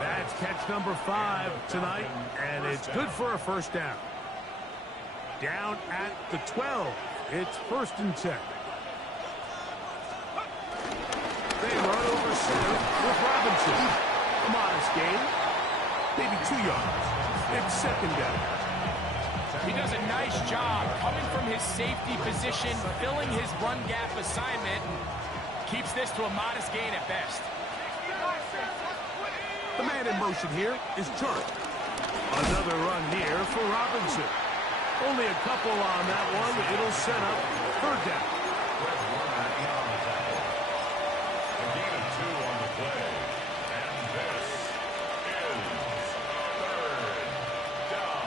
That's catch number 5 tonight, and it's good for a first down. Down at the 12. It's 1st and 10. They run over center with Robinson. A modest gain. Maybe 2 yards. It's 2nd down. He does a nice job coming from his safety position, filling his run gap assignment, and keeps this to a modest gain at best. The man in motion here is Chark. Another run here for Robinson. Only a couple on that one. It'll set up third down. A gain of 2 on the play. And this is third down.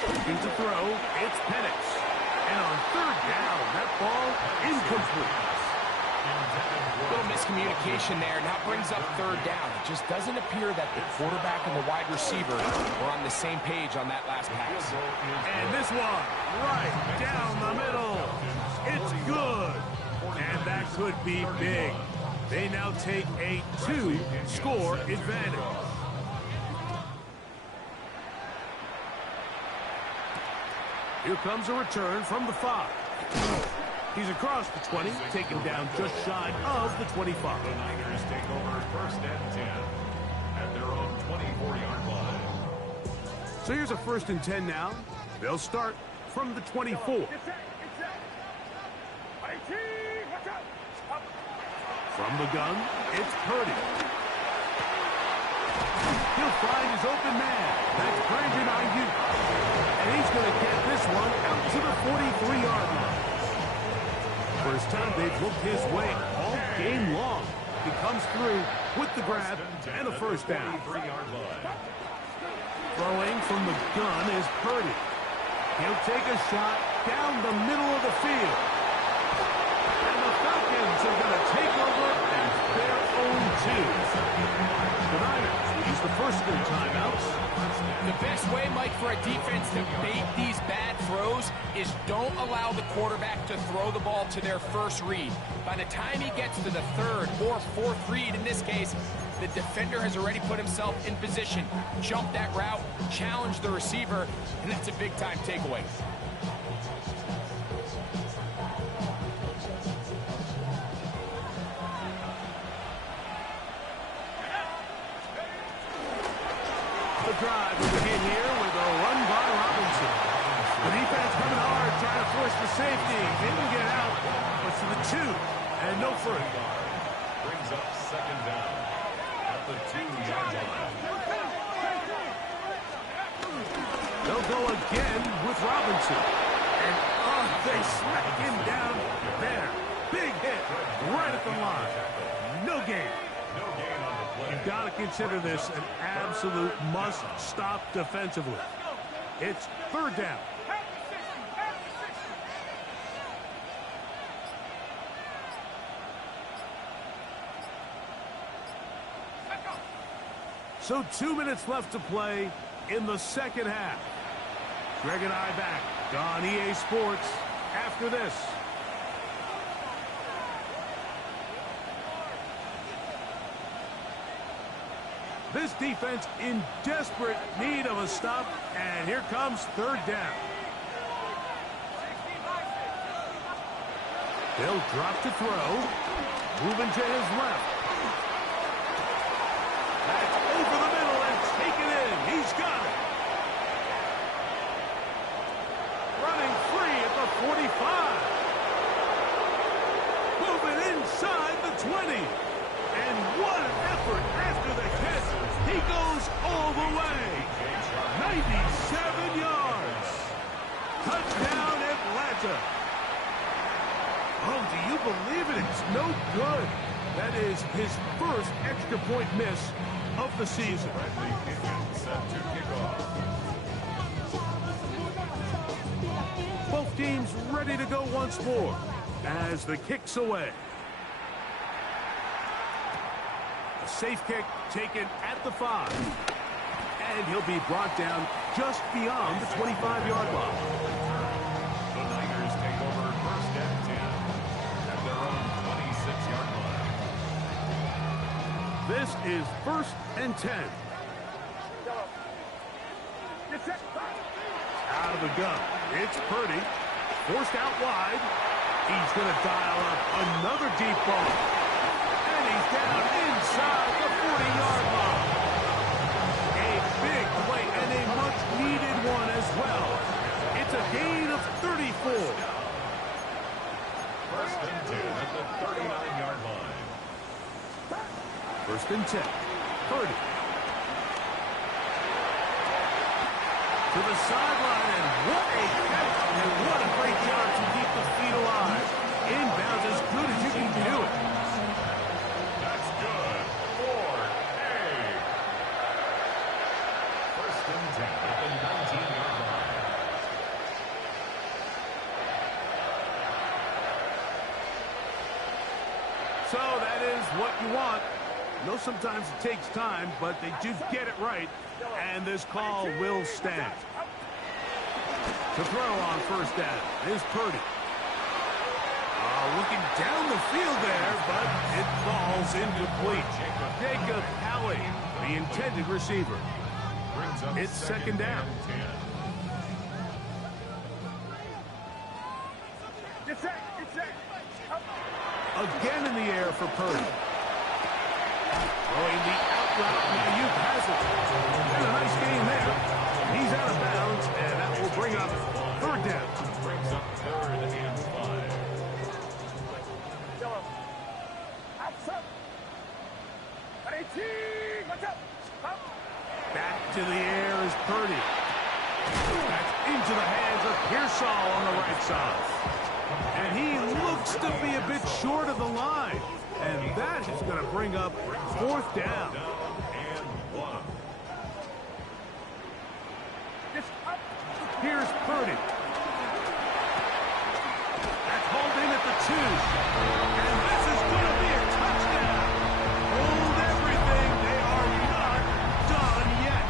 Looking to throw, it's Penix. And on third down, that ball incomplete. Little miscommunication there. Now brings up third down. It just doesn't appear that the quarterback and the wide receiver were on the same page on that last pass. And this one, right down the middle. It's good. And that could be big. They now take a 2-score advantage. Here comes a return from the 5. He's across the 20, taken down just shy of the 25. The Niners take over 1st and 10 at their own 24-yard line. So here's a 1st and 10 now. They'll start from the 24. From the gun, it's Purdy. He'll find his open man. That's Brandon Ayuk. And he's going to get this one out to the 43-yard line. First time they've looked his way all game long. He comes through with the grab and a first down. 3-yard line. Throwing from the gun is Purdy. He'll take a shot down the middle of the field. And the Falcons are going to take over as their own 2. The Niners use the first of their timeouts. The best way, Mike, for a defense to bait these bad throws is don't allow the quarterback to throw the ball to their first read. By the time he gets to the 3rd or 4th read, in this case, the defender has already put himself in position, jump that route, challenge the receiver, and that's a big-time takeaway. drive will begin here with a run by Robinson. The defense coming hard, trying to force the safety. Didn't get out, but to the 2 and no further. Brings up second down at the 2-yard line. They'll go again with Robinson. And they smack him down there. Big hit right at the line. No gain. No gain on the play. You've got to consider this an absolute must-stop defensively. It's third down. So 2 minutes left to play in the second half. Greg and I back on EA Sports after this. This defense in desperate need of a stop, and here comes third down. They'll drop to throw, moving to his left. That's over the middle and taken in. He's got it. Running free at the 45. Moving inside the 20. And what an effort after the catch. He goes all the way. 97 yards. Touchdown, Atlanta. Oh, do you believe it? It's no good. That is his first extra point miss of the season. Set to kick off. Both teams ready to go once more as the kick's away. A safe kick taken at the 5. And he'll be brought down just beyond the 25-yard line. The Niners take over first and 10 at their own 26-yard line. This is first and 10. Out of the gun. It's Purdy. Forced out wide. He's going to dial up another deep ball. And he's down inside the 40-yard line. A big play and a much-needed one as well. It's a gain of 34. First and 10 at the 39-yard line. First and 10. Purdy. To the sideline, and what a catch, and what a great job to keep the feet alive. Inbounds as good as you can do it. That's good for A. First and 10 at the 19-yard line. So that is what you want. I know sometimes it takes time, but they do get it right, and this call will stand. To throw on first down is Purdy. Looking down the field there, but it falls incomplete. Jacob Halley, the intended receiver. Brings up It's second down. Again in the air for Purdy. Throwing the out route, and the Ayuk has it. And a nice gain there. He's out of bounds, and that will bring up third down. Brings up third and 5. Back to the air is Purdy. That's into the hands of Pearsall on the right side. And he looks to be a bit short of the line. And that is going to bring up fourth down. Here's Purdy. That's hauled in at the 2. And this is going to be a touchdown. Hold everything. They are not done yet.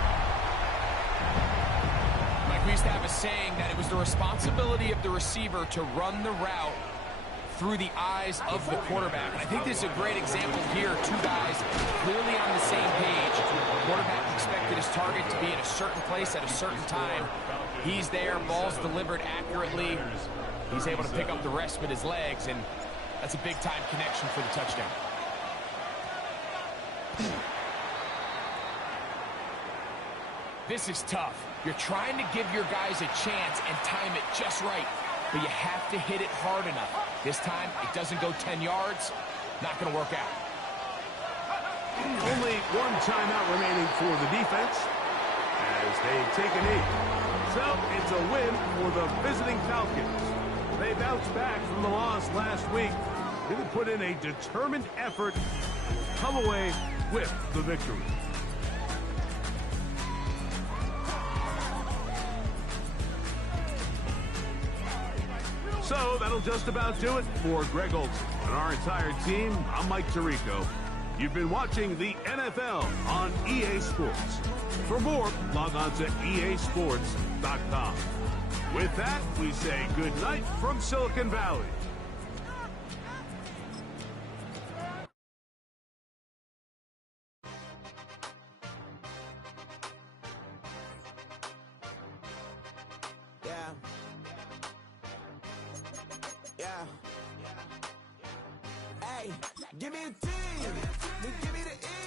Like we used to have a saying that it was the responsibility of the receiver to run the route through the eyes of the quarterback. And I think this is a great example here. Two guys clearly on the same page. The quarterback expected his target to be in a certain place at a certain time. He's there, ball's delivered accurately. He's able to pick up the rest with his legs, and that's a big-time connection for the touchdown. This is tough. You're trying to give your guys a chance and time it just right, but you have to hit it hard enough. This time, it doesn't go 10 yards. Not going to work out. Only one timeout remaining for the defense as they take a knee. So it's a win for the visiting Falcons. They bounced back from the loss last week. They put in a determined effort and come away with the victory. So that'll just about do it for Greg Olsen and our entire team. I'm Mike Tirico. You've been watching the NFL on EA Sports. For more, log on to easports.com. With that, we say good night from Silicon Valley. Hey, give me a team. Give me the